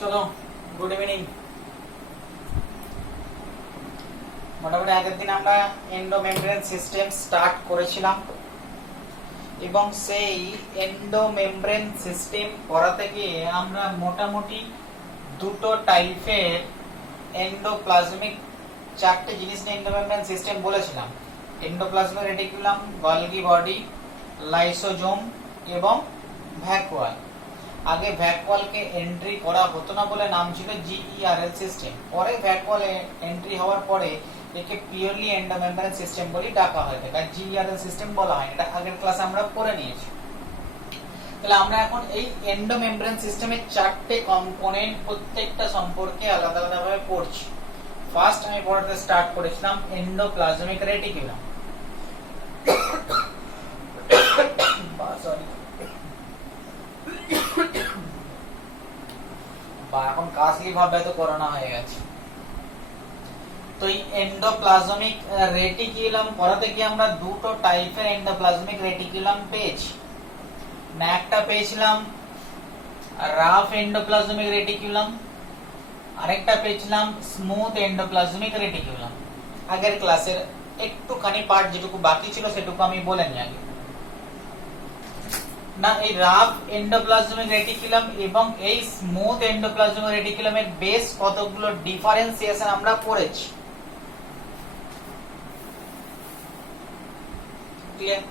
চলো good evening. মোটামুটি আগের দিন আমরা এন্ডোমেমব্রেন সিস্টেম স্টার্ট করেছিলাম এবং সেই এন্ডোমেমব্রেন সিস্টেম করাতে গিয়ে আমরা মোটামুটি দুটো টাইপের এন্ডোপ্লাজমিক চারটে জিনিস নিয়ে এন্ডোমেমব্রেন সিস্টেম বলেছিলাম। Endoplasmic reticulum, Golgi body, lysosome এবং ভ্যাকুয়াল। আগে ভ্যাকুয়ালকে এন্ট্রি করা হতো না বলে নাম ছিল জিইআরএল সিস্টেম। পরে ভ্যাকুয়াল এন্ট্রি হওয়ার পরে একে পিওরলি এন্ডোমেমব্রেন সিস্টেম বলে ডাকা হয়, এটা জিইআরএল সিস্টেম বলা হয়। এটা আগের ক্লাসে আমরা পড়ে নিয়েছি। তাহলে আমরা এখন এই এন্ডোমেমব্রেন সিস্টেমের চারটে কম্পোনেন্ট প্রত্যেকটা সম্পর্কে আলাদা আলাদা ভাবে পড়ছি। ফার্স্ট আমি পড়াতে স্টার্ট করেছিলাম এন্ডোপ্লাজমিক রেটিকুলাম। সরি, এখন কাশলি ভাবে তো করোনা হয়ে গেছে। তো এই এন্ডোপ্লাজমিক রেটিকুলাম পড়াতে গিয়ে আমরা দুটো টাইপের এন্ডোপ্লাজমিক রেটিকুলাম পেয়েছি না। একটা পেয়েছিলাম রাফ এন্ডোপ্লাজমিক রেটিকুলাম, আরেকটা পেয়েছিলাম স্মুথ এন্ডোপ্লাজমিক রেটিকুলাম। আগের ক্লাসের একটুখানি পার্ট যেটুকু বাকি ছিল সেটুকু আমি বলে নিই আগে না। এই রাফ এন্ডোপ্লাজমিক রেটিকুলাম এবং এই স্মুথ এন্ডোপ্লাজমিক রেটিকুলামের বেশ কতগুলো ডিফারেন্সিয়েশন আমরা পড়েছি। ক্লিয়ার?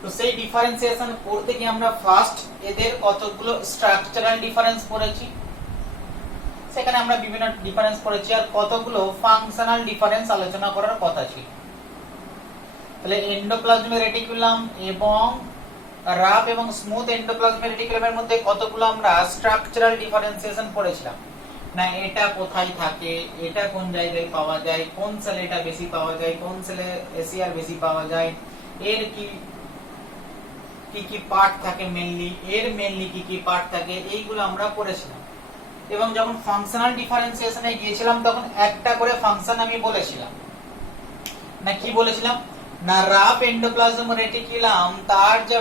তো সেই ডিফারেন্সিয়েশন করতে গিয়ে আমরা ফার্স্ট এদের কতগুলো স্ট্রাকচারাল ডিফারেন্স পড়েছি, সেখানে আমরা বিভিন্ন ডিফারেন্স পড়েছি, আর কতগুলো ফাংশনাল ডিফারেন্স আলোচনা করার কথা ছিল। তাহলে এন্ডোপ্লাজমিক রেটিকুলাম এবং রাফ এবং স্মুথ এন্ডোপ্লাজমিক রেটিকুলামের মধ্যে কতগুলো আমরা স্ট্রাকচারাল ডিফারেন্সিয়েশন পড়েছিলাম না। এটা কোথায় থাকে, এটা কোন জায়গায় পাওয়া যায়, কোন সেলে এটা বেশি পাওয়া যায়, কোন সেলে এসিআর বেশি পাওয়া যায়, এর কি কি পার্ট থাকে মেইনলি, এর মেইনলি কি পার্ট থাকে, এইগুলো আমরা পড়েছিলাম। এবং যখন ফাংশনাল ডিফারেন্সিয়েশনে গিয়েছিলাম তখন একটা করে ফাংশন আমি বলেছিলাম না। কি বলেছিলাম না, রাফ এন্ডোপ্লাজম রেটিকুলাম তার যে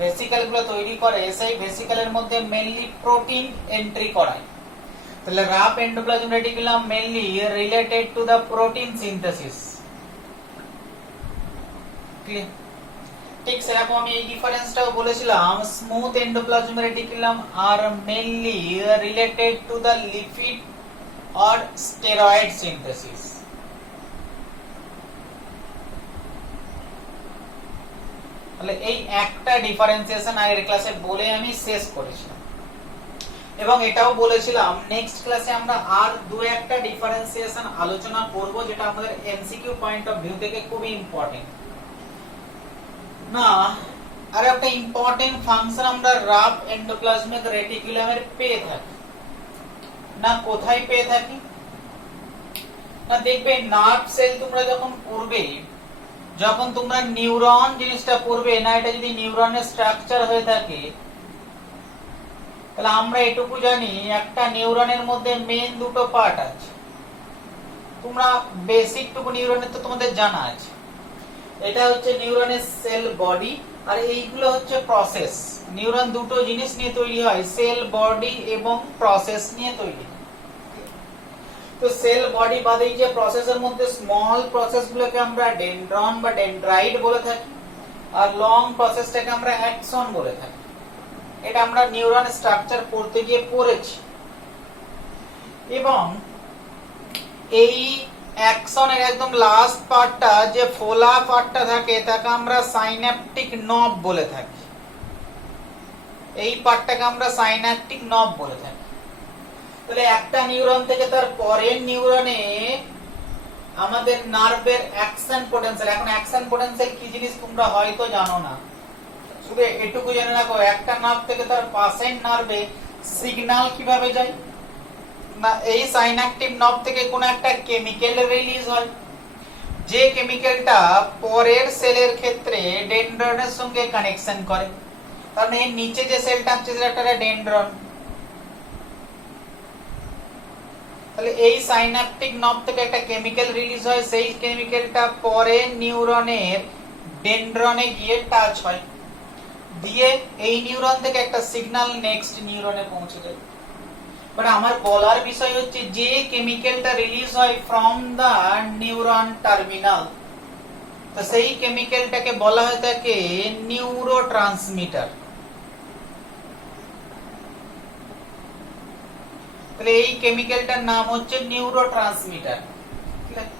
ভেসিকল গুলো তৈরি করে সেই ভেসিকলের মধ্যে মেইনলি প্রোটিন এন্ট্রি করায়। তাহলে rough endoplasm reticulum mainly related to the protein synthesis. Clear? ঠিক সেরকম আমি এই ডিফারেন্সটাও বলেছিলাম, স্মুথ এন্ডোপ্লাজম রেটিকুলাম আর mainly related to the lipid or steroid synthesis. তাহলে এই একটা ডিফারেন্সিয়েশন আগের ক্লাসে বলে আমি শেষ করেছিলাম এবং এটাও বলেছিলাম নেক্সট ক্লাসে আমরা আর দু একটা ডিফারেন্সিয়েশন আলোচনা করব, যেটা আমাদের এমসিকিউ পয়েন্ট অফ ভিউ থেকে খুবই ইম্পর্টেন্ট না। আর একটা ইম্পর্টেন্ট ফাংশন আমরা রাফ এন্ডোপ্লাজমিক রেটিকুলামের পেয়ে থাকি না। কোথায় পেয়ে থাকি না, দেখবে নার্ভ সেল তোমরা যখন পড়বে, যখন তোমরা নিউরন জিনিসটা পড়বে না, এটা যদি নিউরনের স্ট্রাকচার হয়ে থাকে তাহলে আমরা এটুকু জানি একটা নিউরনের মধ্যে মেইন দুটো পার্ট আছে। তোমরা বেসিক টুকু নিউরনের তো তোমাদের জানা আছে। এটা হচ্ছে নিউরনের সেল বডি আর এইগুলো হচ্ছে প্রসেস। নিউরন দুটো জিনিস নিয়ে তৈরি হয়, সেল বডি এবং প্রসেস নিয়ে তৈরি। তো সেল বডি বাদে এই যে প্রসেসের মধ্যে স্মল প্রসেস গুলোকে আমরা ডেনড্রন বা ডেনড্রাইট বলে থাকি, আর লং প্রসেসটাকে আমরা অ্যাক্সন বলে থাকি। এটা আমরা নিউরন স্ট্রাকচার পড়তে গিয়ে পড়েছি। এবং এই অ্যাক্সনের একদম লাস্ট পার্টটা যে ফোলা পার্টটা থাকে তাকে আমরা সাইন্যাপটিক নব বলে থাকি। এই পার্টটাকে আমরা সাইন্যাপটিক নব বলে থাকি। তাহলে একটা নিউরন থেকে তার পরের নিউরনে আমাদের নার্ভের অ্যাকশন পোটেনশিয়াল, এখন অ্যাকশন পোটেনশিয়াল কি জিনিস তোমরা হয়তো জানো না, শুধু এটুকু জেনে রাখো একটা নার্ভ থেকে তার পাশের নার্ভে সিগন্যাল কিভাবে যায় না। এই সাইন্যাপটিক নব থেকে কোন একটা কেমিক্যাল রিলিজ হয়, যে কেমিক্যালটা পরের সেলের ক্ষেত্রে ডেনড্রনের সঙ্গে কানেকশন করে। কারণ এর নিচে যে সেলটা আছে সেটা একটা ডেনড্রন। তাহলে এই সাইন্যাপটিক নব থেকে একটা কেমিক্যাল রিলিজ হয়, সেই কেমিক্যালটা পরে নিউরনের ডেনড্রনে গিয়ে টাচ হয়, দিয়ে এই নিউরন থেকে একটা সিগন্যাল নেক্সট নিউরনে পৌঁছে যায়। বাট আমার বলার বিষয় হচ্ছে যে কেমিক্যালটা রিলিজ হয় ফ্রম দা নিউরন টার্মিনাল, তো সেই কেমিক্যালটাকে বলা হয় থাকে নিউরোট্রান্সমিটার। তাহলে এই কেমিক্যালটার নাম হচ্ছে নিউরোট্রান্সমিটার। ঠিক আছে,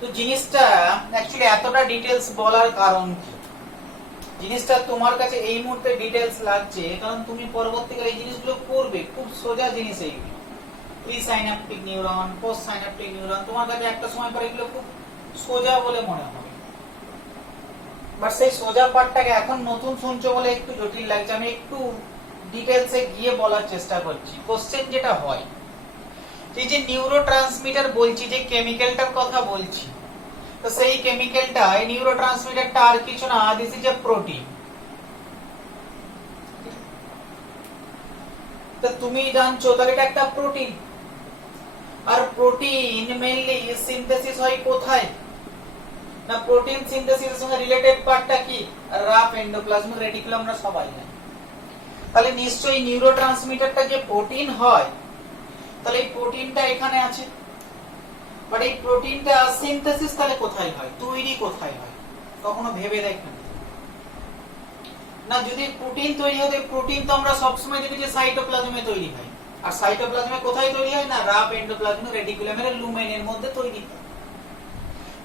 তো জিনিসটা অ্যাকচুয়ালি এতটা ডিটেইলস বলার কারণ কি, জিনিসটা তোমার কাছে এই মুহূর্তে ডিটেইলস লাগছে কারণ তুমি পরবর্তীকালে এই জিনিসগুলো করবে, খুব সোজা জিনিস এইগুলো। Pre synaptic neuron, post synaptic neuron, তোমার কাছে একটা সময় পরে এগুলো খুব সোজা বলে মনে হবে, বাট সেই সোজা পার্টটাকে এখন নতুন শুনছো বলে একটু জটিল লাগছে। আমি একটু ডিটেইলসে গিয়ে বলার চেষ্টা করছি। কোশ্চেন যেটা হয়, এই যে নিউরোট্রান্সমিটার বলছি, যে কেমিক্যালটার কথা বলছি, তো সেই কেমিক্যালটা, এই নিউরোট্রান্সমিটারটা আর কিছু না, দিস ইজ এ প্রোটিন। তো তুমি জানছো তাহলে এটা একটা প্রোটিন, আর প্রোটিন মেইনলি সিনথেসিস হয় কোথায় না, প্রোটিন সিনথেসিসের সঙ্গে রিলেটেড পার্টটা কি, রাফ এন্ডোপ্লাজমিক রেটিকুলাম, আমরা সবাই জানি। তাহলে নিশ্চয়ই নিউরোট্রান্সমিটারটা যে প্রোটিন হয়, তাহলে এই প্রোটিনটা এখানে আছে, বাট এই প্রোটিনটা সিনথেসিস তাহলে কোথায় হয়, তৈরি কোথায় হয়, কখনো ভেবে দেখেন না? যদি প্রোটিন তৈরি হয়, প্রোটিন তো আমরা সবসময় দেখি যে সাইটোপ্লাজমে তৈরি হয়, আর সাইটোপ্লাজমে কোথায় তৈরি হয় না, রাফ এন্ডোপ্লাজমিক রেটিকুলামের লুমেনের মধ্যে তৈরি হয়।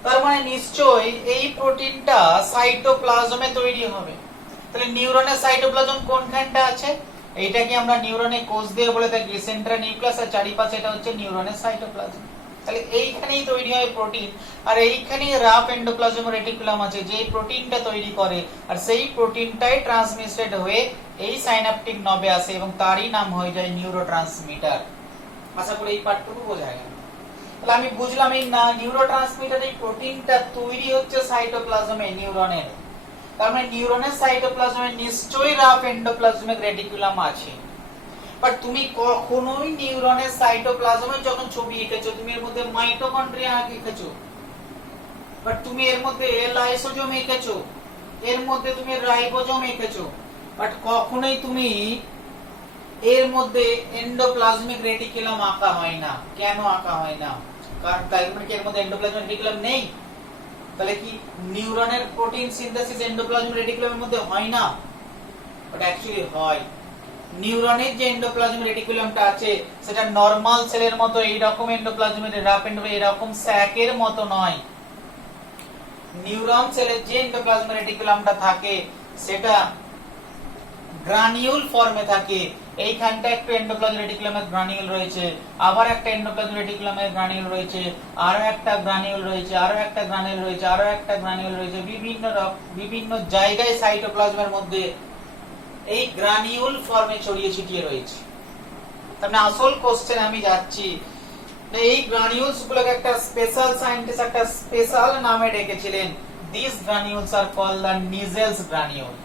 তার মানে নিশ্চয়ই এই প্রোটিনটা সাইটোপ্লাজমে তৈরি হবে। তাহলে নিউরনের সাইটোপ্লাজম কোনখানটা আছে, এইটাকে আমরা নিউরনে কোষ দিয়ে বলে থাকি সেন্ট্রাল নিউক্লিয়াস, আর চারিপাশে এটা হচ্ছে নিউরনের সাইটোপ্লাজম। তাহলে এইখানেই তৈরি হয় প্রোটিন, আর এইখানেই রাফ এন্ডোপ্লাজম রেটিকুলাম আছে যে প্রোটিনটা তৈরি করে, আর সেই প্রোটিনটাই ট্রান্সমিটেড হয়ে এই সাইন্যাপটিক নবে আসে এবং তারই নাম হয়ে যায় নিউরোট্রান্সমিটার। আশা করি এই পার্টটুকু বোঝা গেল। তাহলে আমি বুঝলাম এই নিউরোট্রান্সমিটার, এই প্রোটিনটা তৈরি হচ্ছে সাইটোপ্লাজমে নিউরনের, তার মানে নিউরনের সাইটোপ্লাজমে নিশ্চয়ই রাফ এন্ডোপ্লাজমিক রেটিকুলাম আছে। বাট তুমি কখনোই নিউরনের সাইটোপ্লাজমে যখন ছবি এঁকেছো, তুমি এর মধ্যে মাইটোকন্ড্রিয়া এঁকেছো, বাট তুমি এর মধ্যে লাইসোজোম এঁকেছো, এর মধ্যে তুমি রাইবোজোম এঁকেছো, বাট কখনোই তুমি এর মধ্যে এন্ডোপ্লাজমিক রেটিকুলাম আঁকা হয় না। কেন আঁকা হয় না? কারণ তাই মানে কি এর মধ্যে এন্ডোপ্লাজমিক রেটিকুলাম নেই? তাহলে কি নিউরনের প্রোটিন সিনথেসিস এন্ডোপ্লাজমিক রেটিকুলামের মধ্যে হয় না? বাট অ্যাকচুয়ালি হয়। নিউরনের যে এন্ডোপ্লাজমিক রেটিকুলামটা আছে সেটা নরমাল সেলের মতো এই রকম এন্ডোপ্লাজমিক রাফ এন্ডোপ্লাজমিক এরকম স্যাকের মতো নয়। নিউরন সেলের যে এন্ডোপ্লাজমিক রেটিকুলামটা থাকে সেটা গ্রানিউল ফর্মে থাকে। এইখানটা একটা এন্ডোপ্লাজমিক রেটিকুলামের গ্রানিউল রয়েছে, আবার একটা এন্ডোপ্লাজমিক রেটিকুলামের গ্রানিউল রয়েছে, আরো একটা গ্রানিউল রয়েছে, আরো একটা গ্রানিউল রয়েছে, আরো একটা গ্রানিউল রয়েছে, বিভিন্ন জায়গায় সাইটোপ্লাজমের মধ্যে এই গ্রানিউল ফর্মে ছড়িয়ে ছিটিয়ে রয়েছে। তাহলে আসল কোশ্চেন আমি যাচ্ছি, এই গ্রানিউলস গুলোকে একটা স্পেশাল সায়েন্টিস্ট একটা স্পেশাল নামে ডেকেছিলেন। This granules are called the Nissl's granules.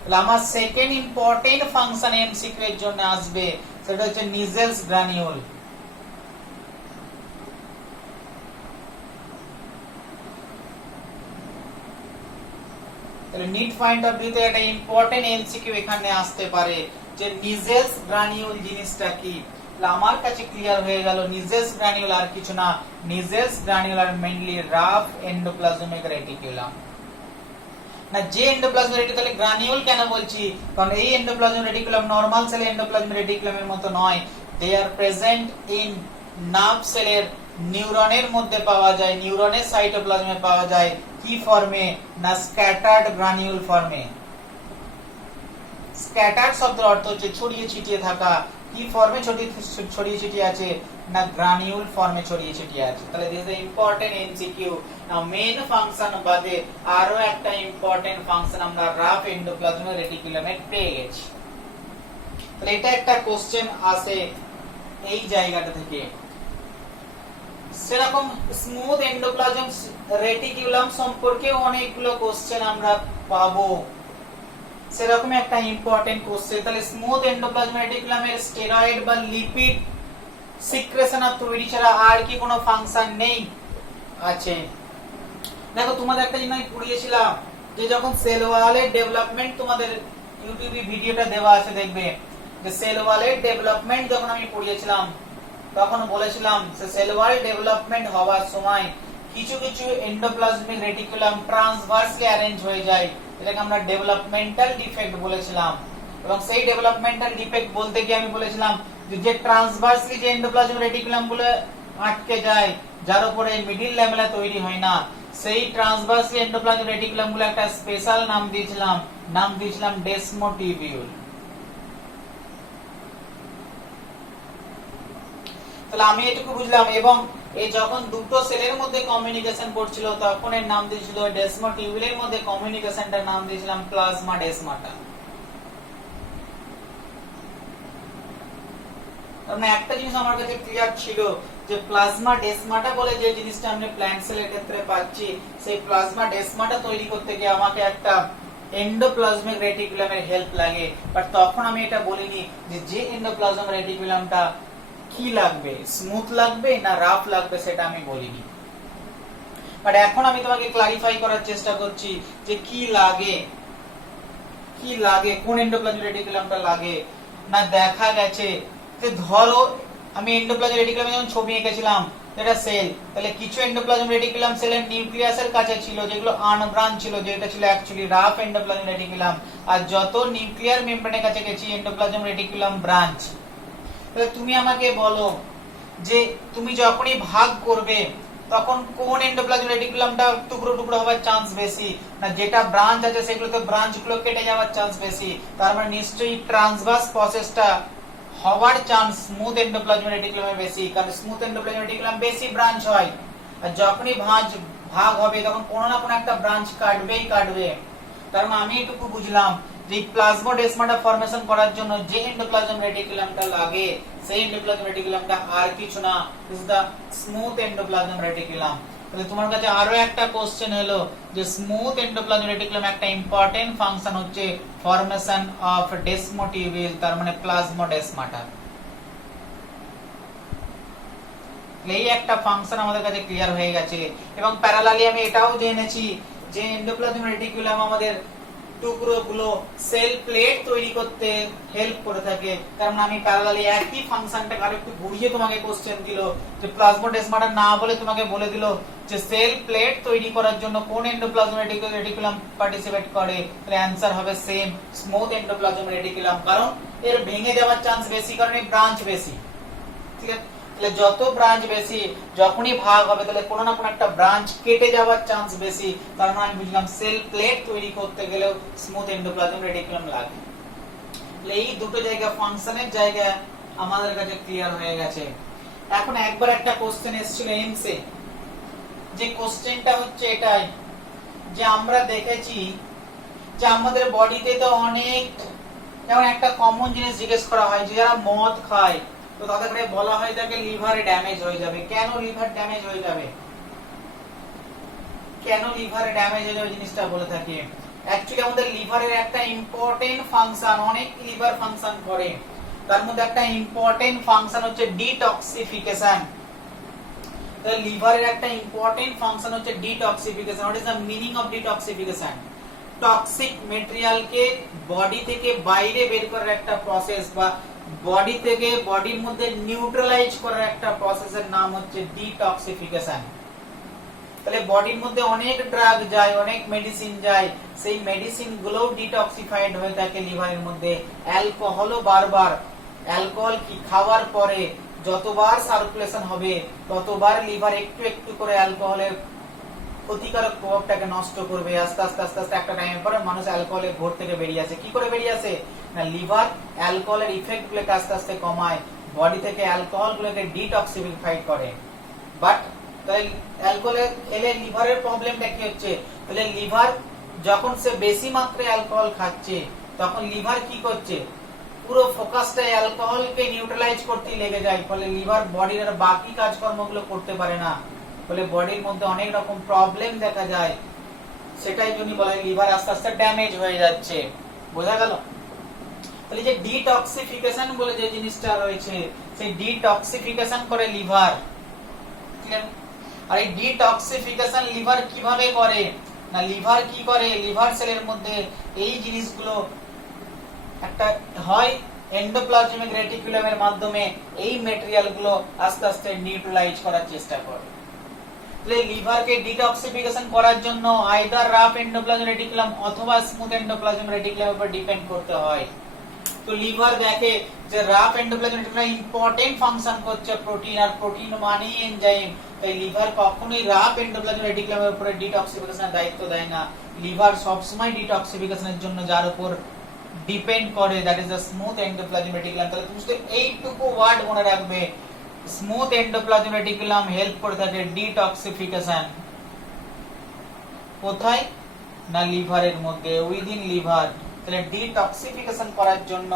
তাহলে আমার সেকেন্ড ইম্পর্টেন্ট ফাংশন এমসিকিউ এর জন্য আসবে, সেটা হচ্ছে নিজেলস গ্রানিউল। তাহলে নিট পয়েন্ট অফ ভিউতে একটা ইম্পর্টেন্ট এমসিকিউ এখানে আসতে পারে যে নিজেলস গ্রানিউল জিনিসটা কি। আমার কাছে ক্লিয়ার হয়ে গেল নিজেলস গ্রানিউল আর কিছু না, নিজেলস গ্রানিউল আর মেইনলি রাফ এন্ডোপ্লাজমিক রেটিকুলাম। না যে এন্ডোপ্লাজমিক রেটিকুলাম, তাহলে গ্রানিউল কেন বলছি, কারণ এই এন্ডোপ্লাজমিক রেটিকুলাম নরমাল সেলের এন্ডোপ্লাজমিক রেটিকুলামের মতো নয়। দে আর প্রেজেন্ট ইন নার্ভ সেলের নিউরনের মধ্যে পাওয়া যায়, নিউরনের সাইটোপ্লাজমে পাওয়া যায়। কি ফর্মে না স্ক্যাটার্ড গ্রানিউল ফর্মে। স্ক্যাটার্ড শব্দের অর্থ হচ্ছে ছড়িয়ে ছিটিয়ে থাকা। কি ফর্মে ছড়িয়ে ছিটিয়ে আছে না গ্রানিউল ফর্মে ছড়িয়ে ছিটিয়ে আছে। তাহলে this is the important MCQ. Now main function বাদে আরো একটা ইম্পর্টেন্ট ফাংশন আমরা রাফ এন্ডোপ্লাজমিক রেটিকুলামে পেয়ে গেছি। তাহলে এটা একটা কোশ্চেন আসে এই জায়গাটা থেকে। সেরকম স্মুথ এন্ডোপ্লাজম রেটিকুলাম সম্পর্কে অনেকগুলো কোশ্চেন আমরা পাবো। সেরকম একটা ইম্পর্টেন্ট কোশ্চেন, তাহলে স্মুথ এন্ডোপ্লাজমিক রেটিকুলামের স্টেরয়েড বা লিপিড সিক্রেশন আর তৈরি ছাড়া আর কি কোনো ফাংশন নেই? আছে। দেখো তোমাদের একটা জিনিস আমি পড়িয়েছিলাম যে যখন সেল ওয়ালের ডেভেলপমেন্ট, তোমাদের ইউটিউবে ভিডিওটা দেওয়া আছে দেখবে, যে সেল ওয়ালের ডেভেলপমেন্ট যখন আমি পড়িয়েছিলাম তখন বলেছিলাম যে সেল ওয়াল ডেভেলপমেন্ট হওয়ার সময় কিছু কিছু এন্ডোপ্লাজমিক রেটিকুলাম ট্রান্সভার্সলি অ্যারেঞ্জ হয়ে যায়, এটাকে আমরা ডেভেলপমেন্টাল ডিফেক্ট বলেছিলাম। এবং সেই ডেভেলপমেন্টাল ডিফেক্ট বলতে গিয়ে আমি বলেছিলাম যে ট্রান্সভার্সলি যে এন্ডোপ্লাজমিক রেটিকুলাম গুলো আটকে যায়, যার উপরে মিডল ল্যামেলা তৈরি হয় না, সেই ট্রান্সভার্সলি এন্ডোপ্লাজমিক রেটিকুলাম গুলো একটা স্পেশাল নাম দিয়েছিলাম ডেসমোটিবিউল। তাহলে আমি এটুকু বুঝলাম। এবং এই যখন দুটো সেলের মধ্যে কমিউনিকেশন করছিল তখন এর নাম দিয়েছিল ডেসমোটিবিউলের মধ্যে কমিউনিকেশনটার নাম দিয়েছিলাম প্লাজমা ডেসমাটা। মানে একটা জিনিস আমার কাছে ক্লিয়ার ছিল যে প্লাজমা ডেসমাটা বলে যে জিনিসটা আমরা প্ল্যান্ট সেলের ক্ষেত্রে পাচ্ছি, সেই প্লাজমা ডেসমাটা তৈরি করতে গিয়ে আমাকে একটা এন্ডোপ্লাজমিক রেটিকুলামের হেল্প লাগে। বাট তখন আমি এটা বলিনি যে এন্ডোপ্লাজমিক রেটিকুলামটা কি লাগবে, স্মুথ লাগবে না রাফ লাগবে, সেটা আমি বলিনি। বাট এখন আমি তোমাকে ক্লারিফাই করার চেষ্টা করছি যে কি লাগে কোন এন্ডোপ্লাজমিক রেটিকুলামটা লাগে। না দেখা গেছে যে ধরো আমি এন্ডোপ্লাজমিক রেটিকুলামে যখন ছবি এঁকেছিলাম এটা সেল, তাহলে কিছু এন্ডোপ্লাজমিক রেটিকুলাম সেলের নিউক্লিয়াসের কাছে ছিল যেগুলো আনব্রাঞ্চ ছিল, যেটা ছিল অ্যাকচুয়ালি রাফ এন্ডোপ্লাজমিক রেটিকুলাম। আর যত নিউক্লিয়ার মেমব্রেনের কাছে গেছি এন্ডোপ্লাজমিক রেটিকুলাম ব্রাঞ্চ। তাহলে তুমি আমাকে বলো যে তুমি যখনই ভাগ করবে তখন কোন এন্ডোপ্লাজমিক রেটিকুলামটা টুকরো টুকরো হওয়ার চান্স বেশি, না যেটা ব্রাঞ্চ আছে সেগুলোতে ব্রাঞ্চগুলো কেটে যাওয়ার চান্স বেশি? তার মানে নিশ্চয়ই ট্রান্সভার্স প্রসেসটা হওয়ার চান্স স্মুথ এন্ডোপ্লাজমিক রেটিকুলামে বেশি, কারণ স্মুথ এন্ডোপ্লাজমিক রেটিকুলাম বেশি ব্রাঞ্চ হয়। আর যখনই ভাগ হবে তখন কোনো না কোনো একটা ব্রাঞ্চ কাটবে। তার মানে আমি এটুকু বুঝলাম যে প্লাজমোডেসমাটা ফর্মেশন করার জন্য যে এন্ডোপ্লাজমিক রেটিকুলামটা লাগে সেই এন্ডোপ্লাজমিক রেটিকুলামটা আর কিছু না, is the smooth endoplasmic reticulum. তাহলে তোমার কাছে আরো একটা কোশ্চেন হলো যে স্মুথ এন্ডোপ্লাজমিক রেটিকুলাম একটা ইম্পর্টেন্ট ফাংশন হচ্ছে ফর্মেশন অফ ডেসমোটিবিউল, তার মানে প্লাজমোডেসমাটা। এই একটা ফাংশন আমাদের কাছে ক্লিয়ার হয়ে গেছে। এবং প্যারালালি আমি এটাও জেনেছি যে এন্ডোপ্লাজমিক রেটিকুলাম আমাদের টুকরোগুলো সেল প্লেট তৈরি করতে হেল্প করে থাকে। কারণ আমি প্যারালালি একই ফাংশনটাকে আরো একটু ঘুরিয়ে তোমাকে কোশ্চেন দিল যে প্লাজমোডেসমাটা না বলে তোমাকে বলে দিল যে সেল প্লেট তৈরি করার জন্য কোন এন্ডোপ্লাজমিক রেটিকুলাম পার্টিসিপেট করে, তাহলে অ্যানসার হবে সেম স্মুথ এন্ডোপ্লাজমিক রেটিকুলাম। কারণ এর ভেঙে যাওয়ার চান্স বেশি, কারণ এই ব্রাঞ্চ বেশি। ঠিক আছে, তাহলে যত ব্রাঞ্চ বেশি যখনই ভাগ হবে তাহলে কোনো না কোনো একটা ব্রাঞ্চ কেটে যাওয়ার চান্স বেশি। তার মানে আমি বুঝলাম সেল প্লেট তৈরি করতে গেলেও স্মুথ এন্ডোপ্লাজমিক রেটিকুলাম লাগে। তাহলে এই দুটো জায়গা ফাংশনের জায়গা আমাদের কাছে ক্লিয়ার হয়ে গেছে। এখন একবার একটা কোশ্চেন এসেছিল এমসে, যে কোশ্চেনটা হচ্ছে এটাই যে আমরা দেখেছি যে আমাদের বডিতে তো অনেক, যেমন একটা কমন জিনিস জিজ্ঞেস করা হয় যে যারা মদ খায় তো তাদেরকে বলা হয় তাকে লিভারে ড্যামেজ হয়ে যাবে। কেন লিভার ড্যামেজ হয়ে যাবে, কেন লিভারে ড্যামেজ হয়ে যাবে জিনিসটা বলে থাকি। অ্যাকচুয়ালি আমাদের লিভারের একটা ইম্পর্টেন্ট ফাংশন, অনেক লিভার ফাংশন করে, তার মধ্যে একটা ইম্পর্টেন্ট ফাংশন হচ্ছে ডিটক্সিফিকেশন। তাহলে লিভারের একটা ইম্পর্টেন্ট ফাংশন হচ্ছে detoxification. What is the meaning of detoxification? Toxic ম্যাটেরিয়ালকে বডি থেকে বাইরে বের করার একটা প্রসেস, বা বডি থেকে বডির মধ্যে নিউট্রালাইজ করার একটা প্রসেসের নাম হচ্ছে ডিটক্সিফিকেশন। তাহলে বডির মধ্যে অনেক ড্রাগ যায়, অনেক মেডিসিন যায়, সেই মেডিসিন গুলো ডিটক্সিফাইড হয়ে থাকে লিভারের মধ্যে। অ্যালকোহলও বারবার, অ্যালকোহল কি খাওয়ার পরে যতবার সার্কুলেশন হবে ততবার লিভার একটু একটু করে অ্যালকোহলের ক্ষতিকারক প্রভাবটাকে নষ্ট করবে। আস্তে আস্তে আস্তে আস্তে একটা টাইমের পরে মানুষ অ্যালকোহলের ঘোর থেকে বেরিয়ে আসে। কি করে বেরিয়ে আসে? না লিভার অ্যালকোহলের ইফেক্ট গুলোকে আস্তে আস্তে কমায়, বডি থেকে অ্যালকোহল গুলোকে ডিটক্সিফাই করে। বাট অ্যালকোহল খেলে লিভারের প্রবলেমটা কি হচ্ছে? তাহলে লিভার যখন সে বেশি মাত্রায় অ্যালকোহল খাচ্ছে তখন লিভার কি করছে? পুরো ফোকাসটা অ্যালকোহলকে নিউট্রালাইজ করতে লেগে যায়, ফলে লিভার বডির আর বাকি কাজকর্মগুলো করতে পারে না, ফলে বডির মধ্যে অনেক রকম প্রবলেম দেখা যায়। সেটাই জন্য বলা হয় লিভার আস্তে আস্তে ড্যামেজ হয়ে যাচ্ছে। বোঝা গেল? তাহলে যে ডিটক্সিফিকেশন বলে যে জিনিসটা রয়েছে, সেই ডিটক্সিফিকেশন করে লিভার। আর এই ডিটক্সিফিকেশন লিভার কিভাবে করে? না লিভার কি করে, লিভার সেলের মধ্যে এই জিনিসগুলো একটা হয় এন্ডোপ্লাজমিক রেটিকুলামের মাধ্যমে এই ম্যাটেরিয়াল গুলো আস্তে আস্তে নিউট্রালাইজ করার চেষ্টা করে। তাহলে লিভারকে ডিটক্সিফিকেশন করার জন্য আইদার রাফ এন্ডোপ্লাজমিক রেটিকুলাম অথবা স্মুথ এন্ডোপ্লাজমিক রেটিকুলামের উপর ডিপেন্ড করতে হয়। তো লিভার দেখে যে rough endoplasmic reticulum important function করছে প্রোটিন, আর প্রোটিন মানে এনজাইম, তাই লিভার কখনোই রাফ এন্ডোপ্লাজমিক রেটিকুলামের উপরে ডিটক্সিফিকেশনের দায়িত্ব দেয় না। লিভার সবসময় ডিটক্সিফিকেশনের জন্য যার উপর ডিপেন্ড করে, that is the smooth endoplasmic reticulum. তাহলে তুমি শুধু এইটুকু ওয়ার্ড মনে রাখবে, স্মুথ এন্ডোপ্লাজমিক রেটিকুলাম হেল্প করে থাকে ডিটক্সিফিকেশন। কোথায়? না লিভারের মধ্যে, উইদিন লিভার। তাহলে ডিটক্সিফিকেশন করার জন্য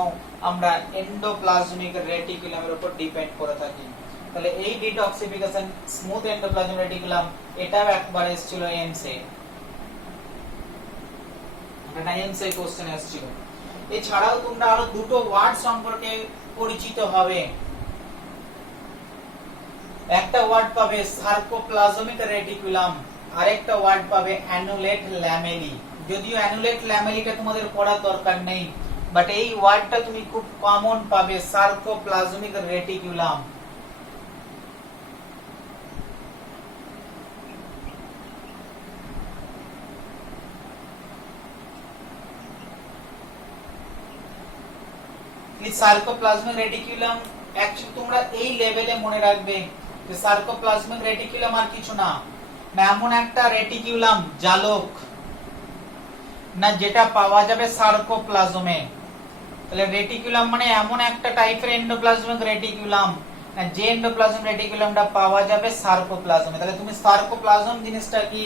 আমরা এন্ডোপ্লাজমিক রেটিকুলামের উপর ডিপেন্ড করে থাকি। তাহলে এই ডিটক্সিফিকেশন স্মুথ এন্ডোপ্লাজমিক রেটিকুলাম, এটাও একবার এসেছিল এমসে, এটা এমসে কোশ্চেন এসেছিল। এছাড়াও তোমরা আরো দুটো ওয়ার্ড সম্পর্কে পরিচিত হবে। একটা ওয়ার্ড পাবে সার্কোপ্লাজমিক রেটিকুলাম, আরেকটা ওয়ার্ড পাবে অ্যানুলেট ল্যামেলি। যদিও অ্যানুলেট ল্যামেলিটা তোমাদের পড়ার দরকার নেই, বাট এই ওয়ার্ডটা তুমি খুব কমন পাবে, sarcoplasmic reticulum. Sarcoplasmic reticulum actually তোমরা এই লেভেলে মনে রাখবে যে সার্কোপ্লাজমিক রেটিকুলাম আর কিছু না, এমন একটা রেটিকুলাম জালক না যেটা পাওয়া যাবে সার্কোপ্লাজমে। তাহলে রেটিকুলাম মানে এমন একটা টাইপের এন্ডোপ্লাজমিক রেটিকুলাম না যে এন্ডোপ্লাজমিক রেটিকুলামটা পাওয়া যাবে সার্কোপ্লাজমে। তাহলে তুমি সার্কোপ্লাজম জিনিসটা কি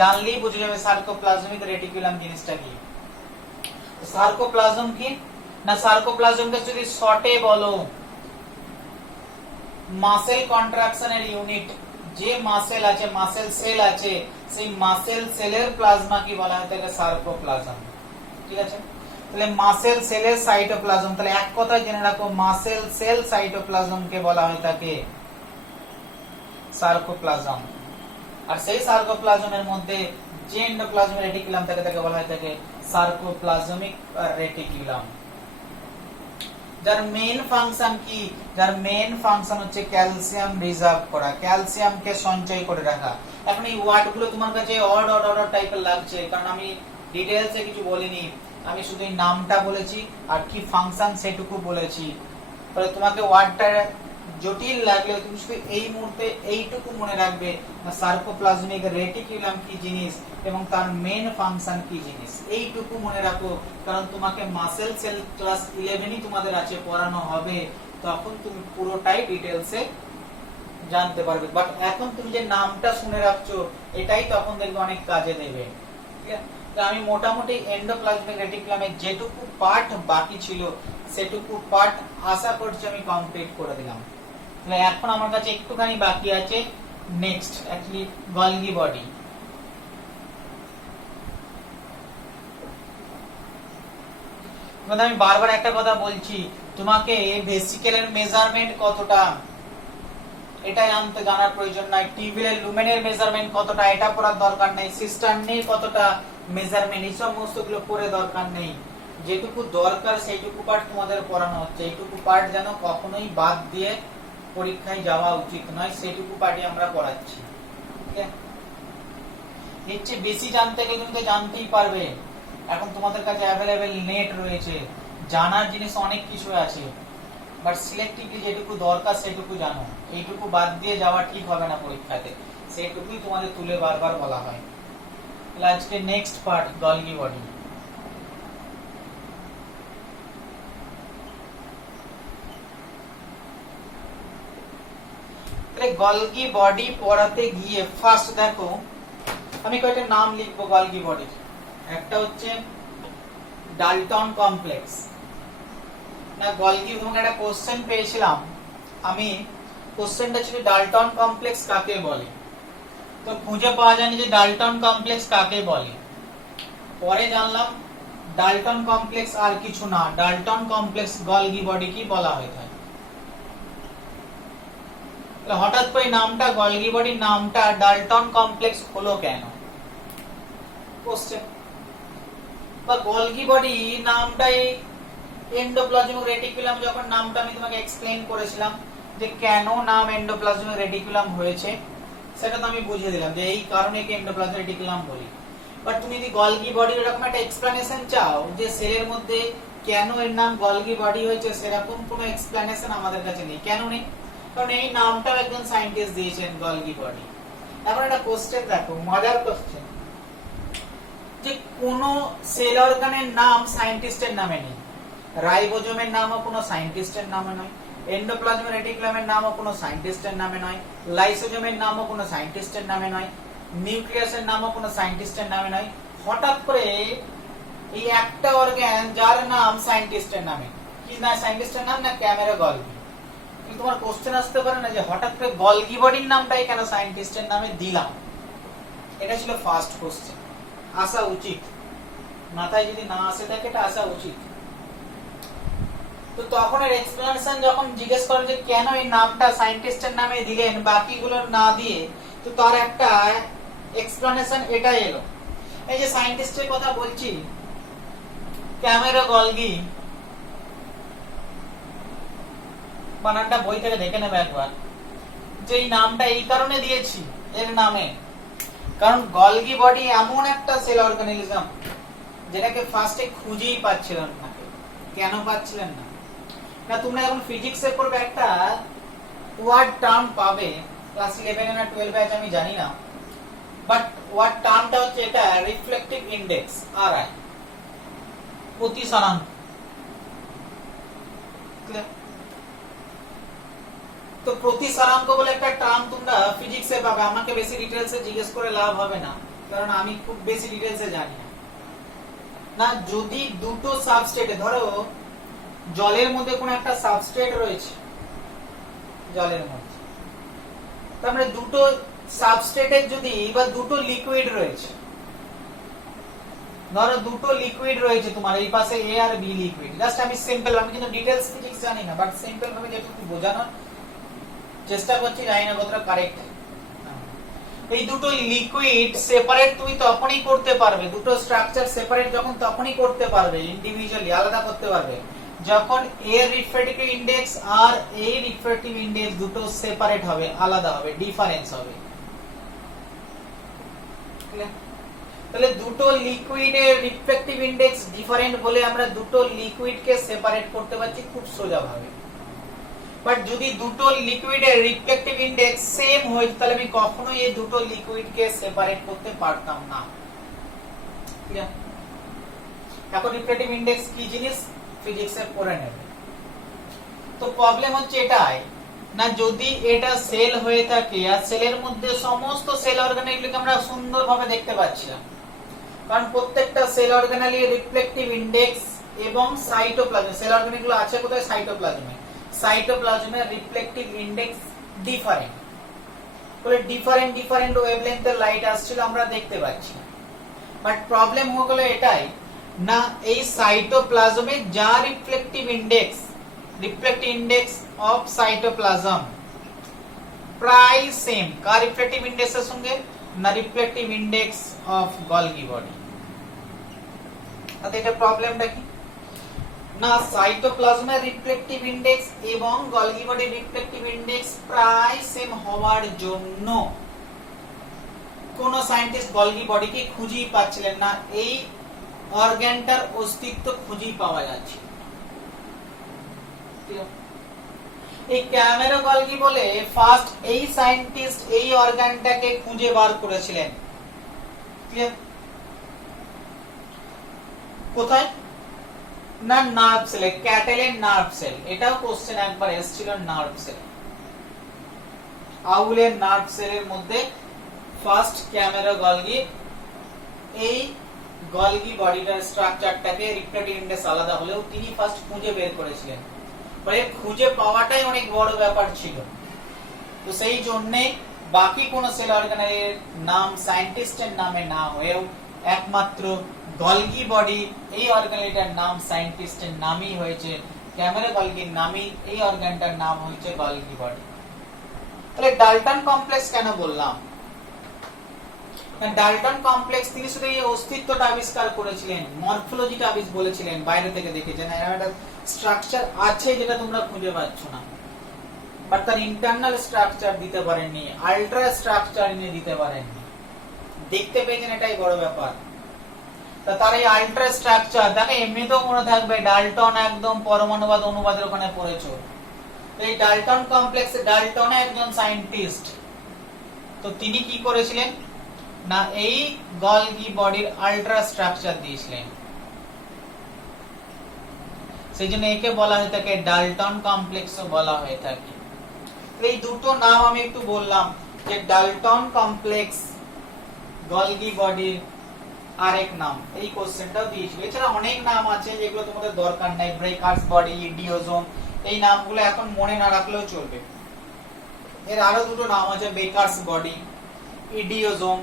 জানলেই বুঝে যাবে সার্কোপ্লাজমিক রেটিকুলাম জিনিসটা কি। সার্কোপ্লাজম কি না, সার্কোপ্লাজমকে যদি শর্টে বলো মাসেল কন্ট্রাকশনের ইউনিট, যে মাসেল আছে, মাসেল সেল আছে, সেই মাসেল সেলের প্লাজমা কি বলা হয় থাকে সার্কোপ্লাজম। ঠিক আছে, তাহলে মাসেল সেলের সাইটোপ্লাজম, তাহলে এক কথা জেনে রাখো মাসেল সেল সাইটোপ্লাজমকে বলা হয় থাকে সার্কোপ্লাজম। আর সেই সার্কোপ্লাজমের মধ্যে যে এন্ডোপ্লাজমিক রেটিকুলাম থাকে তাকে বলা হয় থাকে সার্কোপ্লাজমিক রেটিকুলাম। যার মেইন ফাংশন কি, যার মেইন ফাংশন হচ্ছে ক্যালসিয়াম রিজার্ভ করা, ক্যালসিয়ামকে সঞ্চয় করে রাখা। এখন এই ওয়ার্ডগুলো তোমার কাছে অড অড অড টাইপের লাগছে, কারণ আমি ডিটেইলসে কিছু বলিনি, আমি শুধু এই নামটা বলেছি আর কি ফাংশন সেটুকু বলেছি। তাহলে তোমাকে ওয়ার্ডটা জটিল লাগলে তুমি শুধু এই মুহূর্তে এইটুকু মনে রাখবে সার্কোপ্লাজমিক রেটিকুলাম কি জিনিস এবং তার মেইন ফাংশন কি জিনিস, এইটুকু মনে রাখো। কারণ তোমাকে মাসেল সেল ক্লাস 11ই তোমাদের আছে পড়ানো হবে, তখন তুমি পুরোটাই ডিটেইলসে জানতে পারবে। বাট এখন তুমি যে নামটা শুনে রাখছো এটাই তখন দেখবে অনেক কাজে দেবে। ঠিক আছে, তো আমি মোটামুটি এন্ডোপ্লাজমিক রেটিকুলামের যেটুকু পার্ট বাকি ছিল সেটুকু পার্ট আশা করছি আমি কমপ্লিট করে দিলাম। তাহলে এখন আমার কাছে একটুখানি বাকি আছে নেক্সট অ্যাকচুয়ালি গলগি বডি। আমি বারবার একটা কথা বলছি, তোমাকে ভেসিকেলের মেজারমেন্ট কতটা এটাই আনতে জানার প্রয়োজন নাই, টিবিলের লুমেনের মেজারমেন্ট কতটা এটা পড়ার দরকার নেই, সিস্টার্নের কতটা মেজারমেন্ট এই সমস্ত গুলো পড়ে দরকার নেই। যেটুকু দরকার সেইটুকু পার্ট তোমাদের পড়ানো হচ্ছে, এইটুকু পার্ট যেন কখনোই বাদ দিয়ে পরীক্ষায় যাওয়া উচিত নয়, সেটুকু পার্টই আমরা পড়াচ্ছি। ঠিক আছে, এর চেয়ে বেশি জানতে গেলে তুমি তো জানতেই পারবে। এখন তোমাদের কাছে অ্যাভেলেবেল নেট রয়েছে, জানার জিনিস অনেক কিছু আছে, বাট সিলেক্টিভলি যেটুকু দরকার সেটুকু জানো, এইটুকু বাদ দিয়ে যাওয়া ঠিক হবে না পরীক্ষাতে, সেটুকুই তোমাদের তুলে বারবার বলা হয়। তাহলে আজকে next part Golgi body. Golgi body পড়াতে গিয়ে ফার্স্ট দেখো আমি কয়েকটা নাম লিখবো গলগি বডির। একটা হচ্ছে ডাল্টন কমপ্লেক্স। না গলগি তোমাকে একটা কোশ্চেন পেয়েছিলাম আমি, কোশ্চেনটা ছিল ডাল্টন কমপ্লেক্স কাকে বলে, তো খুঁজে পাওয়া যায়নি যে ডাল্টন কমপ্লেক্স কাকে বলে। পরে জানলাম ডাল্টন কমপ্লেক্স আর কিছু না, ডাল্টন কমপ্লেক্স গলগি বডি কি বলা হয়ে থাকে। হঠাৎ করে নামটা গলগি বডির নামটা ডাল্টন কমপ্লেক্স হলো কেন কোশ্চেন, বা গলগি বডি নামটাই এন্ডোপ্লাজমিক রেটিকুলাম যখন নামটা আমি তোমাকে এক্সপ্লেইন করেছিলাম যে কেন নাম এন্ডোপ্লাজমিক রেটিকুলাম হয়েছে, সেটা তো আমি বুঝিয়ে দিলাম যে এই কারণে কি এন্ডোপ্লাজমিক রেটিকুলাম বলি। বাট তুমি যদি গলগি বডির এরকম একটা এক্সপ্লেনেশন চাও যে সেলের মধ্যে কেন এর নাম গলগি বডি হয়েছে, সেরকম কোনো এক্সপ্লেনেশন আমাদের কাছে নেই। কেন নেই? কারণ এই নামটাও একজন সায়েন্টিস্ট দিয়েছেন, গলগি বডি। এখন একটা কোশ্চেন দেখো, মজার কোশ্চেন, যে কোন সেল অর্গানের নাম সায়েন্টিস্টের নামে নেই। রাইবোজোমের নামও কোনো সায়েন্টিস্টের নামে নয়, এন্ডোপ্লাজমিক রেটিকুলামের নামও কোনো সায়েন্টিস্টের নামে নয়, লাইসোজোমের নামও কোনো সায়েন্টিস্টের নামে নয়, নিউক্লিয়াসের নামও কোনো সায়েন্টিস্টের নামে নয়। হঠাৎ করে এই একটা অর্গান যার নাম সায়েন্টিস্টের নামে, কি না সায়েন্টিস্টের নাম না ক্যামেরা গলগি। কিন্তু তোমার কোশ্চেন আসতে পারে না যে হঠাৎ করে গলগি বডির নামটাই কেন সায়েন্টিস্টের নামে দিলাম। এটা ছিল ফার্স্ট কোশ্চেন, আসা উচিত, মাথায় যদি না আসে থাকে এটা আসা উচিত। তো তখন এর এক্সপ্লেনেশন যখন জিজ্ঞেস করেন যে কেন এই নামটা সায়েন্টিস্টের নামে দিলেন বাকিগুলো না দিয়ে, তো তার একটা এক্সপ্লেনেশন এটাই এলো। এই যে সায়েন্টিস্টের কথা বলছি, ক্যামেরা গলগি, বানানটা বই থেকে দেখে নেবে একবার, যে এই নামটা এই কারণে দিয়েছি এর নামে, কারণ গলগি বডি এমন একটা সেল অর্গানিজম যেটাকে ফার্স্টে খুঁজেই পাচ্ছিলেন না। কেন পাচ্ছিলেন না? না তোমরা যখন ফিজিক্সে পড়বে একটা ওয়ার্ড টার্ম পাবে, ক্লাস 11 না 12 আছে আমি জানি না, বাট ওয়ার্ড টার্মটা হচ্ছে এটা রিফ্লেকটিভ ইনডেক্স, আরআই, প্রতিসরাঙ্ক। তো প্রতিসরাঙ্ক বলে একটা টার্ম তোমরা ফিজিক্সে পাবে, আমাকে বেশি ডিটেইলসে জিজ্ঞেস করে লাভ হবে না, কারণ আমি খুব বেশি ডিটেইলসে জানি না। না যদি দুটো সাবস্ট্রেট, ধরো জলের মধ্যে কোন একটা সাবস্ট্রেট রয়েছে, জলের মধ্যে তার মানে দুটো সাবস্ট্রেটের যদি বা দুটো লিকুইড রয়েছে, ধরো দুটো লিকুইড রয়েছে তোমার এই পাশে এ আর বি লিকুইড, জাস্ট আমি সিম্পল, আমি কিন্তু ডিটেইলস ফিজিক্স জানি না, বাট সিম্পল ভাবে যেটুকু বোঝানোর চেষ্টা করছি, জানি না কতটা কারেক্ট। এই দুটো লিকুইড সেপারেট তুমি তখনই করতে পারবে, দুটো স্ট্রাকচার সেপারেট যখন তখনই করতে পারবে, ইন্ডিভিজুয়ালি আলাদা করতে পারবে, যখন এ রিফ্র্যাক্টিভ ইনডেক্স আর এ রিফ্র্যাক্টিভ ইনডেক্স দুটো সেপারেট হবে, আলাদা হবে, ডিফারেন্স হবে। তাহলে দুটো লিকুইডের রিফ্র্যাক্টিভ ইনডেক্স ডিফারেন্ট বলে আমরা দুটো লিকুইডকে সেপারেট করতে পারছি খুব সোজা ভাবে। বাট যদি দুটো লিকুইডের রিফ্র্যাক্টিভ ইনডেক্স সেম হয় তাহলে আমি কখনোই এই দুটো লিকুইডকে সেপারেট করতে পারতাম না। এখন রিফ্র্যাক্টিভ ইনডেক্স কি জিনিস ফিজিক্সে পড়ে নেবে। তো প্রবলেম হচ্ছে এটাই না, যদি এটা সেল হয়ে থাকে আর সেলের মধ্যে সমস্ত সেল অর্গানেলগুলোকে আমরা সুন্দরভাবে দেখতে পাচ্ছিলাম, কারণ প্রত্যেকটা সেল অর্গানেলে রিফ্লেকটিভ ইনডেক্স এবং সাইটোপ্লাজম, সেল অর্গানেলগুলো আছে কোথায়? সাইটোপ্লাজমে। সাইটোপ্লাজমের রিফ্লেকটিভ ইনডেক্স ডিফারেন্ট, বলে ডিফারেন্ট ওয়েভলেন্থের লাইট আসছিল আমরা দেখতে পাচ্ছি। বাট প্রবলেম হয়ে গেল এটাই না, এই সাইটোপ্লাজমে যা রিফ্লেকটিভ ইনডেক্স অফ সাইটোপ্লাজম প্রায় সেম, কার রিফ্লেকটিভ ইনডেক্সের সঙ্গে? না reflective index of Golgi body. এটা প্রবলেমটা কি না, সাইটোপ্লাজমের রিফ্লেকটিভ ইনডেক্স এবং গলগি বডির রিফ্লেকটিভ ইনডেক্স প্রায় সেম হওয়ার জন্য কোন সায়েন্টিস্ট গলগি বডিকে খুঁজেই পাচ্ছিলেন না, এই অর্গানটার অস্তিত্ব খুঁজেই পাওয়া যাচ্ছে। এই ক্যামেরা গলগি বলে ফার্স্ট এই সায়েন্টিস্ট এই অর্গানটাকে খুঁজে বার করেছিলেন। ক্লিয়ার? কোথায়? না নার্ভ সেলে, ক্যাটেলের নার্ভ সেল। এটাও কোশ্চেন একবার এসেছিল, নার্ভ সেল, আউলের নার্ভ সেলের মধ্যে ফার্স্ট ক্যামেরা গলগি এই গলগি বডিটার স্ট্রাকচারটাকে রিফ্লেকটিভ ইনডেক্স আলাদা হলেও তিনি ফার্স্ট খুঁজে বের করেছিলেন। মানে খুঁজে পাওয়াটাই অনেক বড় ব্যাপার ছিল। তো সেই জন্যে বাকি কোন সেল অর্গানেলের নাম সায়েন্টিস্টের নামে না হয়েও একমাত্র গলগি বডি এই অর্গানটার নাম সায়েন্টিস্টের নামই হয়েছে, ক্যামেরা গলগির নামই এই অর্গানটার নাম হয়েছে গলগি বডি। তাহলে ডাল্টন কমপ্লেক্স কেন বললাম? ডাল্টন কমপ্লেক্স তিনি শুধু এই অস্তিত্বটা আবিষ্কার করেছিলেন, মরফোলজিটা বলেছিলেন, বাইরে থেকে দেখেছেন এর একটা স্ট্রাকচার আছে যেটা তোমরা খুঁজে পাচ্ছ না, বাট তার ইন্টারনাল স্ট্রাকচার দিতে পারেননি, আল্ট্রা স্ট্রাকচার নিয়ে দিতে পারেননি। দেখতে পেয়েছেন, এটাই বড় ব্যাপার। তা তার এই আল্ট্রা স্ট্রাকচার দেখো, এমনিতেও মনে থাকবে ডাল্টন একদম পরমাণুবাদ অনুবাদের ওখানে পড়েছো। এই ডাল্টন কমপ্লেক্সে ডাল্টন একজন সায়েন্টিস্ট, তো তিনি কি করেছিলেন না এই গলগি বডির আল্ট্রা স্ট্রাকচার দিয়েছিলেন, সেই জন্য একে বলা হয়ে থাকে ডাল্টন কমপ্লেক্সও বলা হয়ে থাকে। এই দুটো নাম আমি একটু বললাম যে ডাল্টন কমপ্লেক্স গলগি বডির আরেক নাম, এই কোশ্চেনটাও দিয়েছিল। এছাড়া অনেক নাম আছে যেগুলো তোমাদের দরকার নাই, ব্রেকার্স বডি, ইডিওজোম, এই নামগুলো এখন মনে না রাখলেও চলবে। এর আরো দুটো নাম আছে, বেকার্স বডি, ইডিওজোম,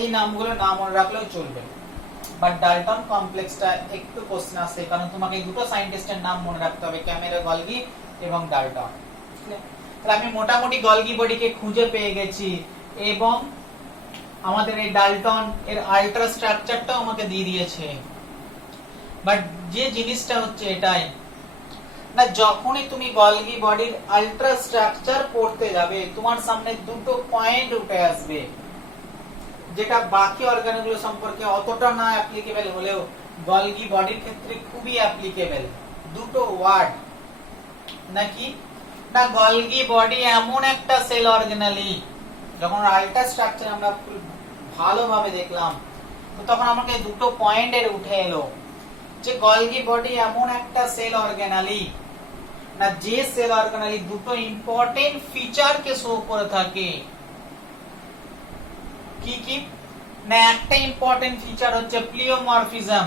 এই নামগুলো না মনে রাখলেও চলবে, বাট ডাল্টন কমপ্লেক্সটা একটু কোশ্চেন আসে, কারণ তোমাকে এই দুটো সায়েন্টিস্টের নাম মনে রাখতে হবে, ক্যামেরো গলগি এবং ডাল্টন। তাহলে আমি মোটামুটি গলগি বডিকে খুঁজে পেয়ে গেছি এবং আমাদের এই ডাল্টন এর আল্ট্রা স্ট্রাকচারটাও আমাকে দিয়ে দিয়েছে। বাট যে জিনিসটা হচ্ছে এটাই না, যখনই তুমি গলগি বডির আল্ট্রা স্ট্রাকচার পড়তে যাবে তোমার সামনে দুটো পয়েন্ট উঠে আসবে, যেটা বাকি অর্গানগুলো সম্পর্কে অতটা না অ্যাপ্লিকেবল হলেও গলগি বডির ক্ষেত্রে খুবই অ্যাপ্লিকেবল। দুটো ওয়ার্ড নাকি না, গলগি বডি এমন একটা সেল অর্গানালি, যখন আল্ট্রা স্ট্রাকচার আমরা ভালোভাবে দেখলাম তো তখন আমাকে দুটো পয়েন্টের উঠে এলো যে গলগি বডি এমন একটা সেল অর্গানালি না, যে সেল অর্গানালি দুটো ইম্পর্টেন্ট ফিচারকে শো করে থাকে। কি কি না, একটা ইম্পর্টেন্ট ফিচার হচ্ছে প্লিওমরফিজম,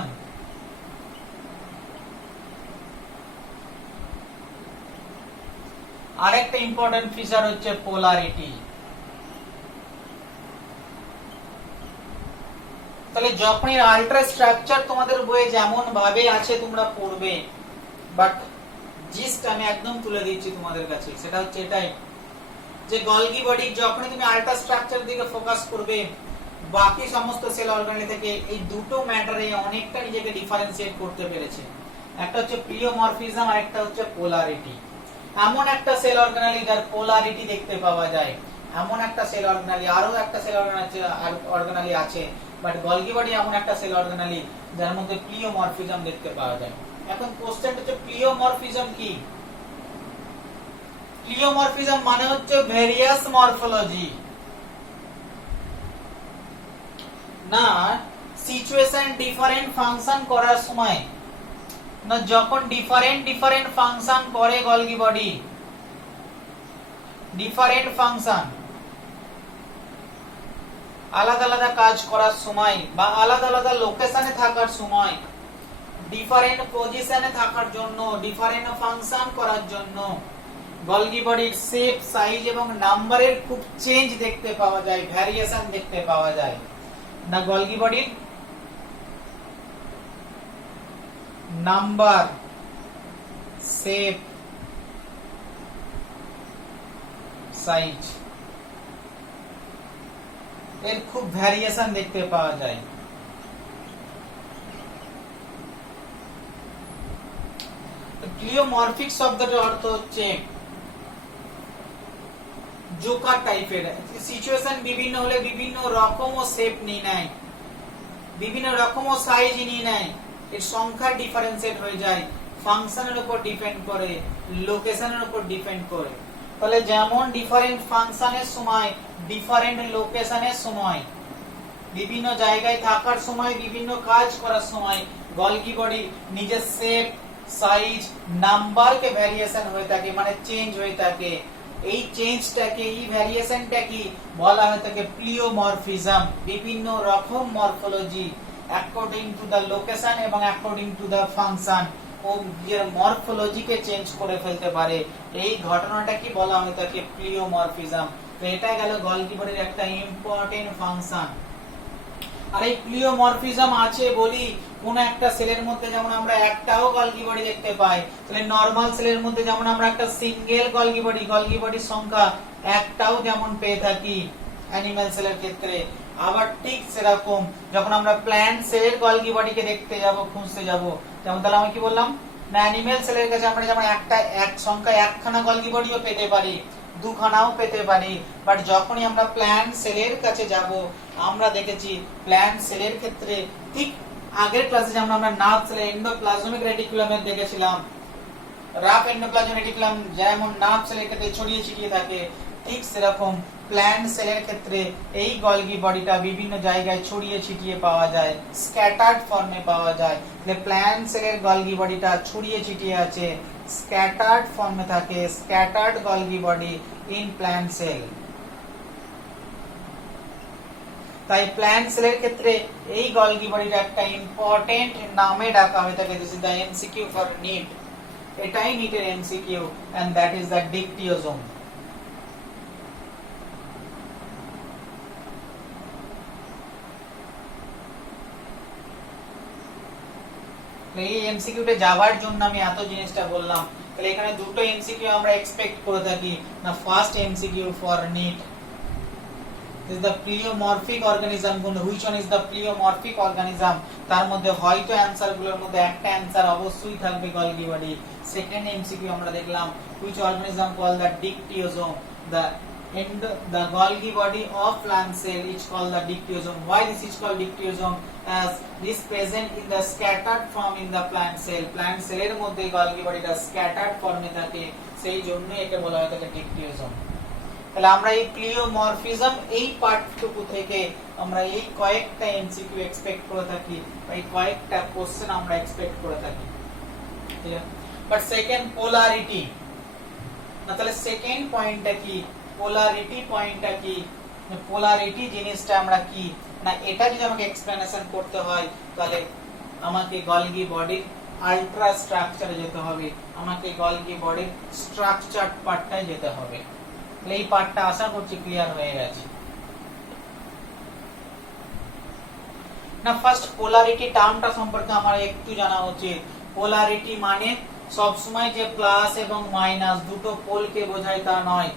আরেকটা ইম্পর্টেন্ট ফিচার হচ্ছে পোলারিটি। তাহলে যখনই আল্ট্রা স্ট্রাকচার তোমাদের বইয়ে যেমন ভাবে আছে তোমরা পড়বে, বাট জিস্ট আমি একদম তুলে দিচ্ছি তোমাদের কাছে, সেটা হচ্ছে এটাই যে গলগি বডি যখনই তুমি আল্ট্রা স্ট্রাকচার দিকে ফোকাস করবে বাকি সমস্ত সেল অর্গানালি থেকে এই দুটো ম্যাটারে অনেকটা নিজেকে ডিফারেন্সিয়েট করতে পেরেছে। একটা হচ্ছে প্লিওমরফিজম আর একটা হচ্ছে পোলারিটি। এমন একটা সেল অর্গানালি যার পোলারিটি দেখতে পাওয়া যায়, এমন একটা সেল অর্গানালি, আরো একটা সেল অর্গানালি আছে, বাট গলগি বডি এমন একটা সেল অর্গানালি যার মধ্যে প্লিওমরফিজম দেখতে পাওয়া যায়। এখন কোশ্চেন হচ্ছে প্লিওমরফিজম কি? প্লিওমরফিজম মানে হচ্ছে ভেরিয়াস মরফোলজি, না সিচুয়েশন ডিফারেন্ট ফাংশন করার সময়, না যখন ডিফারেন্ট ফাংশন করে গলগি বডি, ডিফারেন্ট ফাংশন আলাদা আলাদা কাজ করার সময় বা আলাদা আলাদা লোকেশনে থাকার সময়, ডিফারেন্ট পজিশনে থাকার জন্য, ডিফারেন্ট ফাংশন করার জন্য গলগি বডির শেপ, সাইজ এবং নাম্বারের খুব চেঞ্জ দেখতে পাওয়া যায়, ভ্যারিয়েশন দেখতে পাওয়া যায়। না গলগি বডির নাম্বার, শেপ, সাইজ এর খুব ভ্যারিয়েশন দেখতে পাওয়া যায়। প্লিওমরফিক শব্দটার অর্থ হচ্ছে জোকার টাইপের, সিচুয়েশন বিভিন্ন হলে বিভিন্ন রকম ও শেপ নিয়ে নেয়, বিভিন্ন রকম ও সাইজ নিয়ে নেয়, এর সংখ্যা ডিফারেন্সিয়েট হয়ে যায়, ফাংশনের উপর ডিপেন্ড করে, লোকেশনের উপর ডিপেন্ড করে। তাহলে যেমন ডিফারেন্ট ফাংশনের সময়, ডিফারেন্ট লোকেশনের সময়, বিভিন্ন জায়গায় থাকার সময়, বিভিন্ন কাজ করার সময় গলগি বডি নিজের শেপ, সাইজ, নাম্বারকে ভ্যারিয়েশন হয়ে থাকে, মানে চেঞ্জ হয়ে থাকে। এই চেঞ্জটাকে, এই ভ্যারিয়েশনটাকে বলা হয়ে থাকে প্লিওমরফিজম। বিভিন্ন রকম morphology according to the location এবং অ্যাকর্ডিং টু দা ফাংশন ও নিজের মরফোলজিকে চেঞ্জ করে ফেলতে পারে। এই ঘটনাটা কি বলা হয়ে থাকে প্লিওমরফিজম। তো এটা গেল গলগি বডির একটা ইম্পর্টেন্ট ফাংশন। আর এই প্লিওমরফিজম আছে বলি কোন একটা সেলের মধ্যে যেমন আমরা একটাও গলগি বডি দেখতে পাই, তাহলে নরমাল সেলের মধ্যে যেমন আমরা একটা সিঙ্গেল গলগি বডির সংখ্যা একটাও যেমন পেয়ে থাকি, অ্যানিমাল সেলের ক্ষেত্রে আবার ঠিক সেরকম যখন আমরা প্ল্যান্ট সেলের গলগি বডিকে দেখতে যাব, খুঁজতে যাব, যেমন তাহলে আমি কি বললাম না অ্যানিমেল সেলের কাছে আমরা যেমন এক সংখ্যা একখানা গলগি বডিও পেতে পারি, দুখানাও পেতে পারি, বাট যখনই আমরা প্ল্যান্ট সেলের কাছে যাব আমরা দেখেছি প্ল্যান্ট সেলের ক্ষেত্রে ঠিক আগের ক্লাসে যেমন আমরা নার্ভ সেলের এন্ডোপ্লাজমিক রেটিকুলামের দেখেছিলাম, রাফ এন্ডোপ্লাজমিক রেটিকুলাম যেমন নার্ভ সেলের ক্ষেত্রে ছড়িয়ে ছিটিয়ে থাকে, ঠিক সেরকম প্ল্যান্ট সেলের ক্ষেত্রে এই গলগি বডিটা বিভিন্ন জায়গায় ছড়িয়ে ছিটিয়ে পাওয়া যায়, স্ক্যাটার্ড ফর্মে পাওয়া যায়। তাহলে প্ল্যান্ট সেলের গলগি বডিটা ছড়িয়ে ছিটিয়ে আছে, স্ক্যাটার্ড ফর্মে থাকে, scattered Golgi body in plant sell. তাই প্ল্যান্ট সেলের ক্ষেত্রে এই গলগি বডিটা একটা ইম্পর্টেন্ট নামে ডাকা হয়ে থাকে, this is the MCQ for NEET, এটাই নিটের MCQ, and that is the dictyosome. এই এমসিকিউতে যাওয়ার জন্য আমি এত জিনিসটা বললাম। তাহলে এখানে দুটো এমসিকিউ আমরা এক্সপেক্ট করে থাকি না। First MCQ for NEET is the pleomorphic organism, which one is the pleomorphic organism, তার মধ্যে হয়তো অ্যানসার গুলোর মধ্যে একটা অ্যানসার অবশ্যই থাকবে গলগি বডি। সেকেন্ড এমসিকিউ আমরা দেখলাম which organism called the dictyosome, the Golgi body of plant cell is called the dictyosome. Why this is called dictyosome? As this present in the scattered form in the plant cell. Plant cell এর মধ্যে Golgi body টা scattered form এ থাকে, সেই জন্য একে বলা হয় থাকে dictyosome। তাহলে আমরা এই প্লিওমরফিজম এই পার্টটুকু থেকে আমরা এই কয়েকটা এমসিকিউ এক্সপেক্ট করে থাকি, এই কয়েকটা কোশ্চেন আমরা এক্সপেক্ট করে থাকি, ঠিক আছে। বাট সেকেন্ড পোলারিটি, না তাহলে সেকেন্ড পয়েন্টটা কি, পোলারিটি পয়েন্টটা কি, পোলারিটি জিনিসটা আমরা কি না, এটা যদি আমাকে এক্সপ্লেনেশন করতে হয় তাহলে আমাকে গলগি বডির আলট্রা স্ট্রাকচারে যেতে হবে, আমাকে গলগি বডির স্ট্রাকচার পার্টটায় যেতে হবে। এই পার্টটা আশা করছি ক্লিয়ার হয়ে গেছে না। ফার্স্ট পোলারিটি টার্মটা সম্পর্কে আমার একটু জানা উচিত। পোলারিটি মানে সব সময় যে প্লাস এবং মাইনাস দুটো পোলকে বোঝায় তা নয়।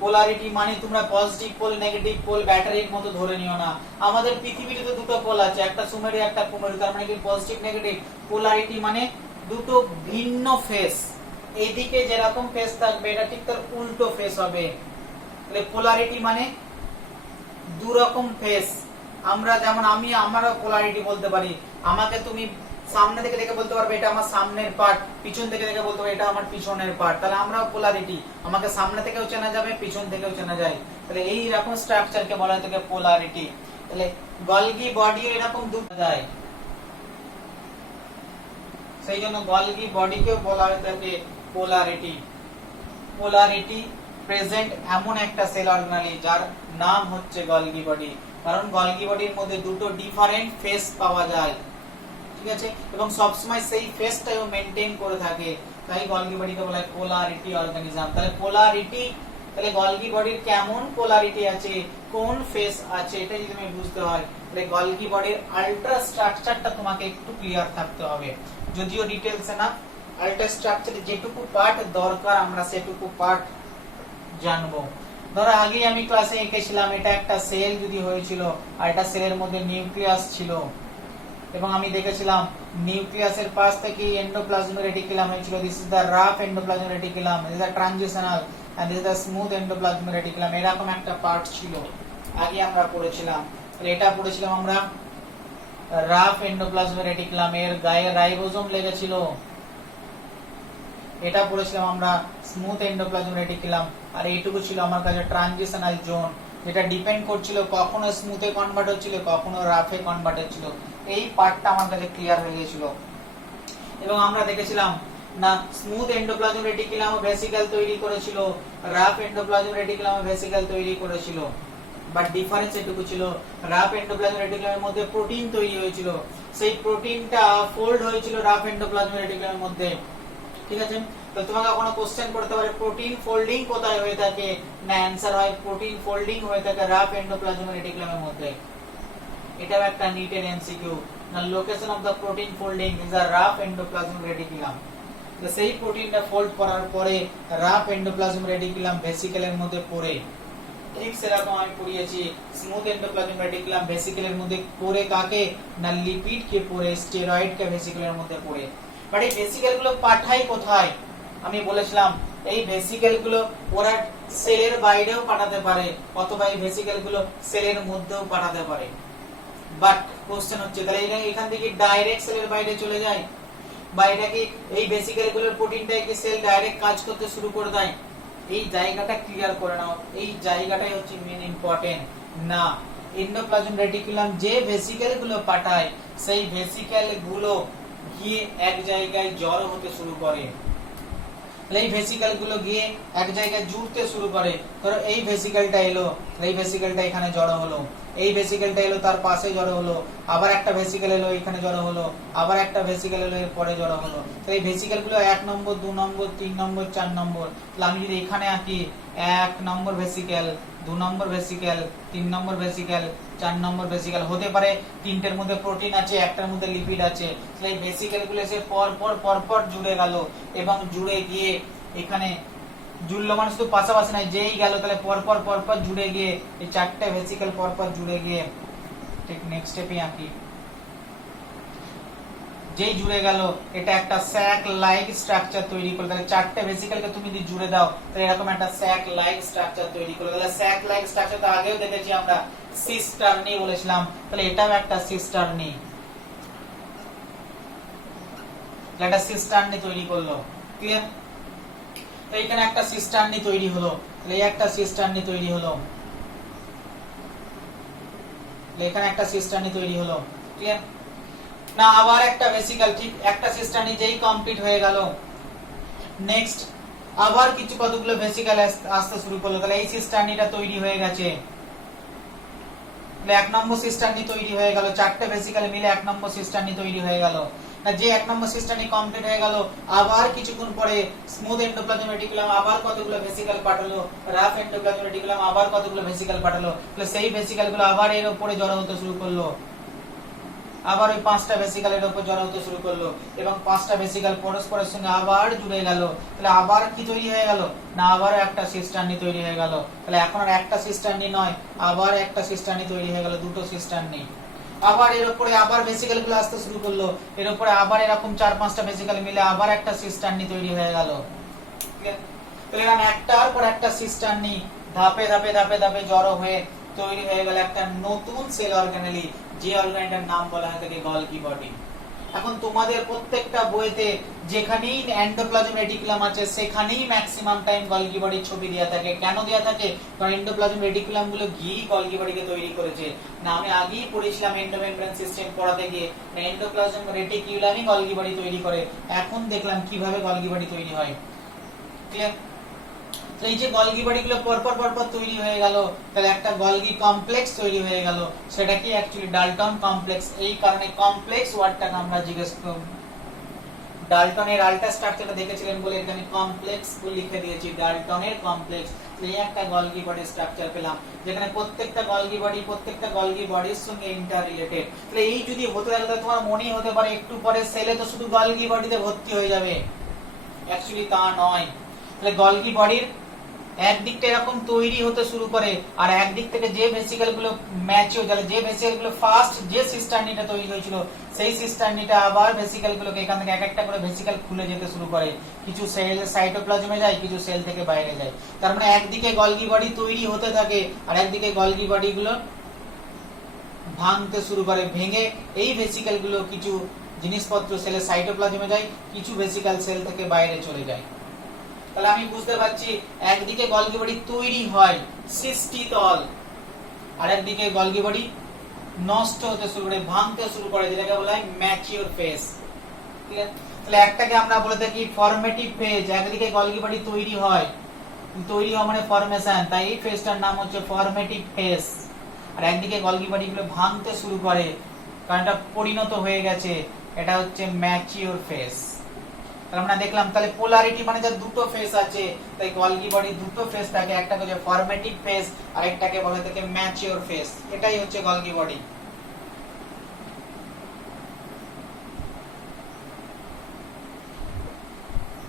পোলারিটি মানে তোমরা পজিটিভ পোল নেগেটিভ পোল ব্যাটারির মতো ধরে নিও না। আমাদের পৃথিবীতে তো দুটো পোল আছে, একটা সুমেরু একটা কুমেরু, তার মানে কি পজিটিভ নেগেটিভ। পোলারিটি মানে দুটো ভিন্ন ফেস, এইদিকে যেরকম ফেস থাকবে এটা ঠিক তার উল্টো ফেস হবে। তাহলে পোলারিটি মানে দু রকম ফেস। আমরা যেমন আমারও পোলারিটি বলতে পারি, আমাকে তুমি সামনে থেকে দেখে বলতে পারবে এটা আমার সামনের পার্ট, পিছন থেকে দেখে বলতে পারবে এটা আমার পিছনের পার্ট। তাহলে আমরাও পোলারিটি, আমাকে সামনে থেকেও চেনা যাবে, পিছন থেকেও চেনা যায়। তাহলে এই রকম স্ট্রাকচারকে বলা হয় থাকে পোলারিটি। তাহলে গলগি বডি এরকম দুটো যায়, সেই জন্য গলগি বডিকেও বলা হয় থাকে পোলারিটি। পোলারিটি প্রেজেন্ট এমন একটা সেল অর্গানালি যার নাম হচ্ছে গলগি বডি, কারণ গলগি বডির মধ্যে দুটো ডিফারেন্ট ফেস পাওয়া যায়, ঠিক আছে, এবং সবসময় সেই ফেসটাও মেনটেন করে থাকে, তাই গলগি বডিকে বলা হয় পোলারিটি অর্গানিজম। তাহলে পোলারিটি, তাহলে গলগি বডির কেমন পোলারিটি আছে, কোন ফেস আছে, এটা যদি তুমি বুঝতে হয় তাহলে গলগি বডির আল্ট্রা স্ট্রাকচারটা তোমাকে একটু ক্লিয়ার থাকতে হবে। যদিও ডিটেইলসে না, আল্ট্রা স্ট্রাকচারে যেটুকু পার্ট দরকার আমরা সেটুকু পার্ট জানবো। ধরো আগে আমি ক্লাসে এঁকেছিলাম এটা একটা সেল যদি হয়েছিল, আর এটা সেলের মধ্যে নিউক্লিয়াস ছিল, এবং আমি দেখেছিলাম নিউক্লিয়াসের পাশ থেকে এন্ডোপ্লাজমিক রেটিকুলাম হয়েছিল। This is the rough endoplasmic reticulum, this is the transitional, and this is the smooth endoplasmic reticulum. এরকম একটা পার্ট ছিল, আগে আমরা পড়েছিলাম। এটা পড়েছিলাম আমরা রাফ এন্ডোপ্লাজমিক রেটিকুলাম, এর গায়ে রাইবোজোম লেগেছিল। এটা পড়েছিলাম আমরা স্মুথ এন্ডোপ্লাজমিক রেটিকুলাম, আর এইটুকু ছিল আমার কাছে ট্রানজিশনাল জোন, যেটা ডিপেন্ড করছিল কখনো স্মুথে কনভার্ট হচ্ছিল, কখনো রাফে কনভার্ট হচ্ছিল। এই পার্টটা আমার কাছে ক্লিয়ার হয়ে গিয়েছিল। এবং আমরা দেখেছিলাম না স্মুথ এন্ডোপ্লাজমিক রেটিকুলাম ভেসিকল তৈরি করেছিল, রাফ এন্ডোপ্লাজমিক রেটিকুলাম ভেসিকল তৈরি করেছিল, বাট ডিফারেন্স এটুকু ছিল রাফ এন্ডোপ্লাজমিক রেটিকুলামের মধ্যে প্রোটিন তৈরি হয়েছিল, সেই প্রোটিনটা ফোল্ড হয়েছিল রাফ এন্ডোপ্লাজমিক রেটিকুলামের মধ্যে, ঠিক আছে। তো তোমাকে কোনো কোশ্চেন করতে পারে প্রোটিন ফোল্ডিং কোথায় হয়ে থাকে, না অ্যানসার হয় প্রোটিন ফোল্ডিং হয়ে থাকে রাফ এন্ডোপ্লাজমিক রেটিকুলামের মধ্যে। এটাও একটা নিটের এমসিকিউ, না location of the protein folding is a rough endoplasmic reticulum. তো সেই প্রোটিনটা ফোল্ড করার পরে রাফ এন্ডোপ্লাজমিক রেটিকুলাম ভেসিকলের মধ্যে পড়ে, ঠিক সেরকম আমি পড়িয়েছি স্মুথ এন্ডোপ্লাজমিক রেটিকুলাম ভেসিকেলের মধ্যে পড়ে কাকে না লিপিড কে পড়ে স্টেরয়েড কে ভেসিকেলের মধ্যে পড়ে। বাট এই ভেসিকেল গুলো পাঠায় কোথায়? আমি বলেছিলাম এই ভেসিকেল গুলো ওরা সেলের বাইরেও পাঠাতে পারে অথবা এই ভেসিকেল গুলো সেলের মধ্যেও পাঠাতে পারে। বাট কোশ্চেন হচ্ছে তাহলে এখান থেকে ডাইরেক্ট সেলের বাইরে চলে যায় বা এটা কি এই ভেসিকেল গুলোর প্রোটিনটাই কি সেল ডাইরেক্ট কাজ করতে শুরু করে দেয়? এই জায়গাটা ক্লিয়ার করে নাও, এই জায়গাটাই হচ্ছে মেইন ইম্পর্টেন্ট। না, এন্ডোপ্লাজমিক রেটিকুলাম যে ভেসিকেল গুলো পাঠায় সেই ভেসিকেল গুলো গিয়ে এক জায়গায় জড়ো হতে শুরু করে। এই ভেসিকেল গুলো গিয়ে এক জায়গায় জুড়তে শুরু করে। ধরো এই ভেসিকেলটা এলো, এই ভেসিকেলটা এখানে জড়ো হলো, এই ভেসিকেলটা এলো তার পাশে জড়ো হলো, আবার একটা ভেসিকেল এলো এখানে জড়ো হলো, আবার একটা ভেসিকেল এলো এর পরে জড়ো হলো। তো এই ভেসিকেল গুলো 1 নম্বর 2 নম্বর 3 নম্বর 4 নম্বর। তাহলে আমি যদি এখানে আঁকি 1 নম্বর ভেসিকেল, 2 নম্বর ভেসিকেল, 3 নম্বর ভেসিকেল, 4 নম্বর ভেসিকেল, হতে পারে তিনটের মধ্যে প্রোটিন আছে একটার মধ্যে লিপিড আছে। তাহলে এই ভেসিকেল গুলো এসে পর পর জুড়ে গেল এবং জুড়ে গিয়ে এখানে জুড়লো মানে শুধু পাশাপাশি নাই, যেই গেল তাহলে পর জুড়ে গিয়ে এই চারটে ভেসিকেল পর জুড়ে গিয়ে ঠিক নেক্সট স্টেপে আঁকি, যেই জুড়ে গেল এটা একটা স্যাক লাইক স্ট্রাকচার তৈরি করলো। তাহলে চারটে ভেসিকেলকে তুমি যদি জুড়ে দাও তাহলে এরকম একটা স্যাক লাইক স্ট্রাকচার তৈরি করলো। তাহলে স্যাক লাইক স্ট্রাকচার তো আগেও দেখেছি আমরা, সিস্টারনি বলেছিলাম। তাহলে এটাও একটা সিস্টারনি, একটা সিস্টারনি তৈরি করলো। ক্লিয়ার? তো এখানে একটা সিস্টারনি তৈরি হলো, তাহলে একটা সিস্টারনি তৈরি হলো, এখানে একটা সিস্টারনি তৈরি হলো। ক্লিয়ার? না আবার একটা ভেসিকেল, ঠিক একটা সিস্টারনি যেই কমপ্লিট হয়ে গেল, নেক্সট আবার কিছু কতগুলো ভেসিকেল আসতে শুরু করলো। তাহলে এই সিস্টারনিটা তৈরি হয়ে গেছে, তাহলে 1 নম্বর সিস্টারনি তৈরি হয়ে গেল, চারটে ভেসিকেল মিলে 1 নম্বর সিস্টারনি তৈরি হয়ে গেল। না যে 1 নম্বর সিস্টারনি কমপ্লিট হয়ে গেল, আবার কিছুক্ষণ পরে স্মুথ এন্ডোপ্লাজমিক রেটিকুলাম আবার কতগুলো ভেসিকেল পাঠালো, রাফ এন্ডোপ্লাজমিক রেটিকুলাম আবার কতগুলো ভেসিকেল পাঠালো। তাহলে সেই ভেসিকেল গুলো আবার এর উপরে জড়ো হতে শুরু করলো, আবার ওই 5টা ভেসিকেলের উপর জড়ো হতে শুরু করলো এবং 5টা ভেসিকেল পরস্পরের সঙ্গে আবার জুড়ে গেল। তাহলে আবার কি তৈরি হয়ে গেল না আবার একটা সিস্টারনি তৈরি হয়ে গেল। তাহলে এখন আর একটা সিস্টারনি নয়, আবার একটা সিস্টারনি তৈরি হয়ে গেল, দুটো সিস্টারনি। আবার এর উপরে আবার ভেসিকেল গুলো আসতে শুরু করলো, এর উপরে আবার এরকম 4-5টা ভেসিকেল মিলে আবার একটা সিস্টারনি তৈরি হয়ে গেল। তাহলে এরকম একটার পর একটা সিস্টারনি ধাপে ধাপে ধাপে ধাপে জড়ো হয়ে তৈরি হয়ে গেল একটা নতুন সেল অর্গানেলি, যে অর্গানেলটার নাম বলা হয় থাকে গলগি বডি। এখন তোমাদের প্রত্যেকটা বইতে যেখানেই এন্ডোপ্লাজমিক রেটিকুলাম আছে সেখানেই ম্যাক্সিমাম টাইম গলগি বডির ছবি দেয়া থাকে। কেন দেয়া থাকে? কারণ এন্ডোপ্লাজমিক রেটিকুলাম গুলো গিয়ে গলগি বডিকে তৈরি করেছে। না আমি আগেই পড়েছিলাম এন্ডোমেমব্রেন সিস্টেম পড়াতে গিয়ে এন্ডোপ্লাজমিক রেটিকুলামই গলগি বডি তৈরি করে। এখন দেখলাম কিভাবে গলগি বডি তৈরি হয়। ক্লিয়ার? তো এই যে গলগি বডি গুলো পরপর তৈরি হয়ে গেল, তাহলে একটা গলগি কমপ্লেক্স তৈরি হয়ে গেল। সেটা কি অ্যাকচুয়ালি ডাল্টন কমপ্লেক্স। এই কারণে কমপ্লেক্স ওয়ার্ডটাকে আমরা জিজ্ঞেস করব। ডাল্টনের আল্টা স্ট্রাকচারটা দেখেছিলেন বলে এখানে কমপ্লেক্স লিখে দিয়েছি, ডাল্টনের কমপ্লেক্স। এই একটা গলগি বডি স্ট্রাকচার পেলাম যেখানে প্রত্যেকটা গলগি বডির সঙ্গে ইন্টার রিলেটেড। তাহলে এই যদি হতে থাকে তাহলে তোমার মনেই হতে পারে একটু পরে সেলে তো শুধু গলগি বডিতে ভর্তি হয়ে যাবে। অ্যাকচুয়ালি তা নয়। তাহলে গলগি বডির একদিকটা এরকম তৈরি হতে শুরু করে আর একদিক থেকে যে ভেসিকেল গুলো ম্যাচিওর, তাহলে যে ভেসিকেল গুলো ফার্স্ট যে সিস্টারনিটা তৈরি হয়েছিল সেই সিস্টারনিটা আবার ভেসিকেল গুলোকে এখান থেকে এক একটা করে ভেসিকেল খুলে যেতে শুরু করে। কিছু সেল সাইটোপ্লাজমে যায়, কিছু সেল থেকে বাইরে যায়। তার মানে একদিকে গলগি বডি তৈরি হতে থাকে আর একদিকে গলগি বডি গুলো ভাঙতে শুরু করে। ভেঙে এই ভেসিকেল গুলো কিছু জিনিসপত্র সেলের সাইটোপ্লাজমে যায়, কিছু ভেসিকেল সেল থেকে বাইরে চলে যায়। তাহলে আমি বুঝতে পারছি একদিকে গলগি বডি তৈরি হয় সিস্টিতল, আর একদিকে গলগি বডি নষ্ট হতে শুরু করে, ভাঙতে শুরু করে, যেটাকে বলা হয় ম্যাচিওর ফেজ। ক্লিয়ার? তাহলে একটাকে আমরা বলে থাকি ফরমেটিভ ফেজ। একদিকে গলগি বডি তৈরি হয় মানে ফরমেশন, তাই এই ফেজটার নাম হচ্ছে ফরমেটিভ ফেজ। আর একদিকে গলগি বডি গুলো ভাঙতে শুরু করে কারণ এটা পরিণত হয়ে গেছে, এটা হচ্ছে ম্যাচিওর ফেজ। আমরা দেখলাম তাহলে পোলারিটি মানে যা দুটো ফেজ আছে, তাই গলগি বডি দুটো ফেজ থাকে, একটা হচ্ছে ফরমেটিভ ফেজ আর একটাকে বলা থাকে ম্যাচিওর ফেজ। এটাই হচ্ছে গলগি বডি।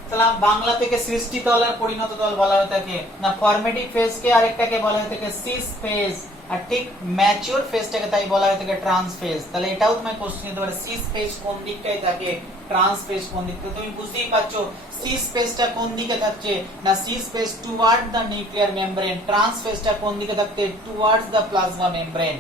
তো তাহলে বাংলা থেকে সৃষ্টি তল আর পরিণত তল বলা হয়ে থাকে না, ফরমেটিভ ফেজকে আরেকটাকে বলা হয়ে থাকে সিস ফেজ, আর ঠিক ম্যাচিওর ফেজটাকে তাই বলা হয়ে থাকে ট্রান্স ফেজ। তাহলে এটাও তোমায় কোশ্চেন দিতে পারে, সিস ফেজ কোন দিকটায় থাকে, ট্রান্স ফেজ কোন দিকটা। তুমি বুঝতেই পারছো সিস ফেজটা কোন দিকে থাকছে না, cis face toward the nuclear membrane, trans ফেজটা কোন দিকে থাকতে টুয়ার্ডস দ্য প্লাজমা মেমব্রেন।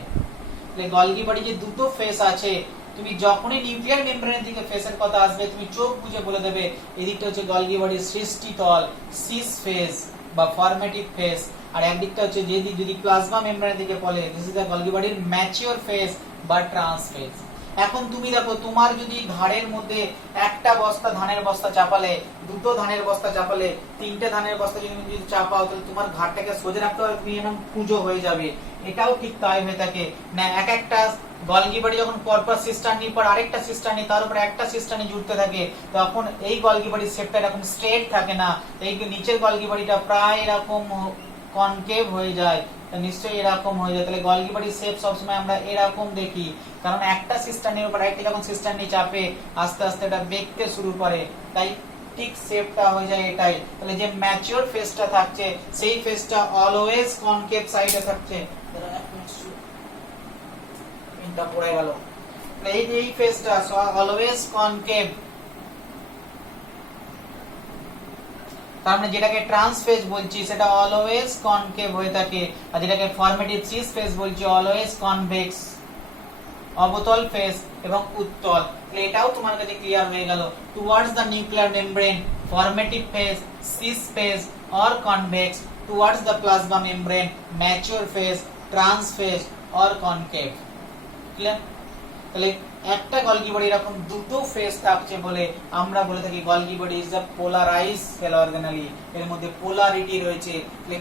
তাহলে গলগি বডি যে দুটো ফেজ আছে, তুমি যখনই নিউক্লিয়ার মেমব্রেনের দিকে ফেসের কথা আসবে তুমি চোখ বুজে বলে দেবে এদিকটা হচ্ছে গলগি বডির সৃষ্টি তল সিস ফেজ বা ফরমেটিভ ফেজ, আর একদিকটা হচ্ছে যদি প্লাজমা মেমব্রেনের দিকে বলে দিস ইজ দ্য গলগি বডির ম্যাচিওর ফেজ বা ট্রান্স ফেজ। এখন তুমি দেখো তোমার যদি ঘাড়ের মধ্যে একটা বস্তা ধানের বস্তা চাপালে, দুটো ধানের বস্তা চাপালে, তিনটে ধানের বস্তা যদি তুমি চাপাও তাহলে তোমার ঘাড়টাকে সোজা রাখতে হবে, তুমি এরকম পুজো হয়ে যাবে। এটাও ঠিক তাই হয়ে থাকে না, এক একটা গলগি বডি যখন পরপর সিস্টার্নি পর আরেকটা সিস্টার্নি তার উপর একটা সিস্টার্নি জুড়তে থাকে তখন এই গলগি বডির শেপটা এরকম স্ট্রেট থাকে না, এই নিচের গলগি বডিটা প্রায় এরকম কনকেভ হয়ে যায়, নিশ্চয়ই এরকম হয়ে যায়। তাহলে গলগি বডির শেপ সবসময় আমরা এরকম দেখি, কারণ একটা সিস্টার্নির উপর আরেকটা যখন সিস্টার্নি চাপে আস্তে আস্তে এটা বেঁকতে শুরু করে, তাই ঠিক শেপটা হয়ে যায় এটাই। তাহলে যে ম্যাচিওর ফেজটা থাকছে সেই ফেজটা অলওয়েজ কনকেভ সাইডে থাকছে। এটা পড়ে গেল, এই ফেজটা অলওয়েজ কনকেভ, তার মানে যেটাকে ট্রান্স ফেজ বলছি সেটা অলওয়েজ কনকেভ হয়ে থাকে, আর যেটাকে ফরমেটিভ সিস ফেজ বলছি অলওয়েজ কনভেক্স, অবতল ফেজ এবং উত্তল। এটাও তোমার কাছে ক্লিয়ার হয়ে গেল, towards the nuclear membrane formative face cis face or convex, towards the plasma membrane mature face trans face or concave. Clear? তাহলে একটা গলগি বডি এরকম দুটো ফেজ থাকছে বলে আমরা বলে থাকি Golgi body is a polarise cell organelle, এর মধ্যে পোলারিটি রয়েছে। তাহলে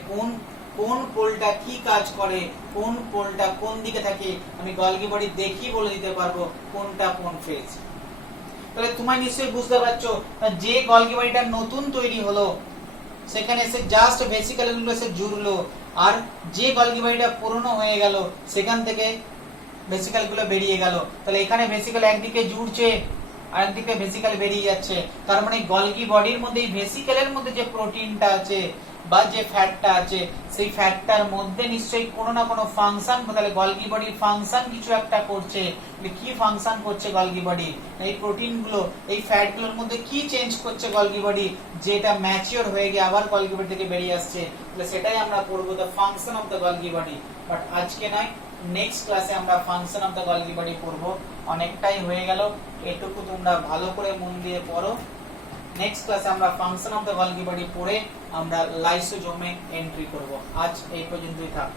কোন পোলটা কি কাজ করে, কোন পোলটা কোন দিকে থাকে আমি গলগি বডি দেখি বলে দিতে পারবো কোনটা কোন ফেজ। তাহলে তুমি নিশ্চয়ই বুঝতে পারছো যে গলগি বডিটা নতুন তৈরি হলো সেখানে এসে জাস্ট ভেসিকল গুলো এসে জুড়লো, আর যে গলগি বডিটা পুরনো হয়ে গেল সেখান থেকে ভেসিকল গুলো বেরিয়ে গেল। তাহলে এখানে ভেসিকল একদিকে জুড়ছে আর একদিকে ভেসিকল বেরিয়ে যাচ্ছে, তার মানে গলগি বডির মধ্যে এই ভেসিকলের মধ্যে যে প্রোটিনটা আছে বা যে ফ্যাটটা আছে সেই ফ্যাটটার মধ্যে নিশ্চয়ই কোনো না কোনো ফাংশন, তাহলে গলগি বডির ফাংশন কিছু একটা করছে। কি ফাংশন করছে গলগি বডি, এই প্রোটিনগুলো এই ফ্যাটগুলোর মধ্যে কি চেঞ্জ করছে গলগি বডি, যেটা ম্যাচিওর হয়ে গিয়ে আবার গলগি বডি থেকে বেরিয়ে আসছে, তাহলে সেটাই আমরা পড়বো the function of the Golgi body. But আজকে নয়, নেক্সট ক্লাসে আমরা function of the Golgi body পড়বো। অনেকটাই হয়ে গেল, এটুকু তোমরা ভালো করে মন দিয়ে পড়ো। নেক্সট ক্লাসে আমরা function of the Golgi body পড়ে আমরা লাইসোজোমে এন্ট্রি করব। আজ এই পর্যন্তই থাক।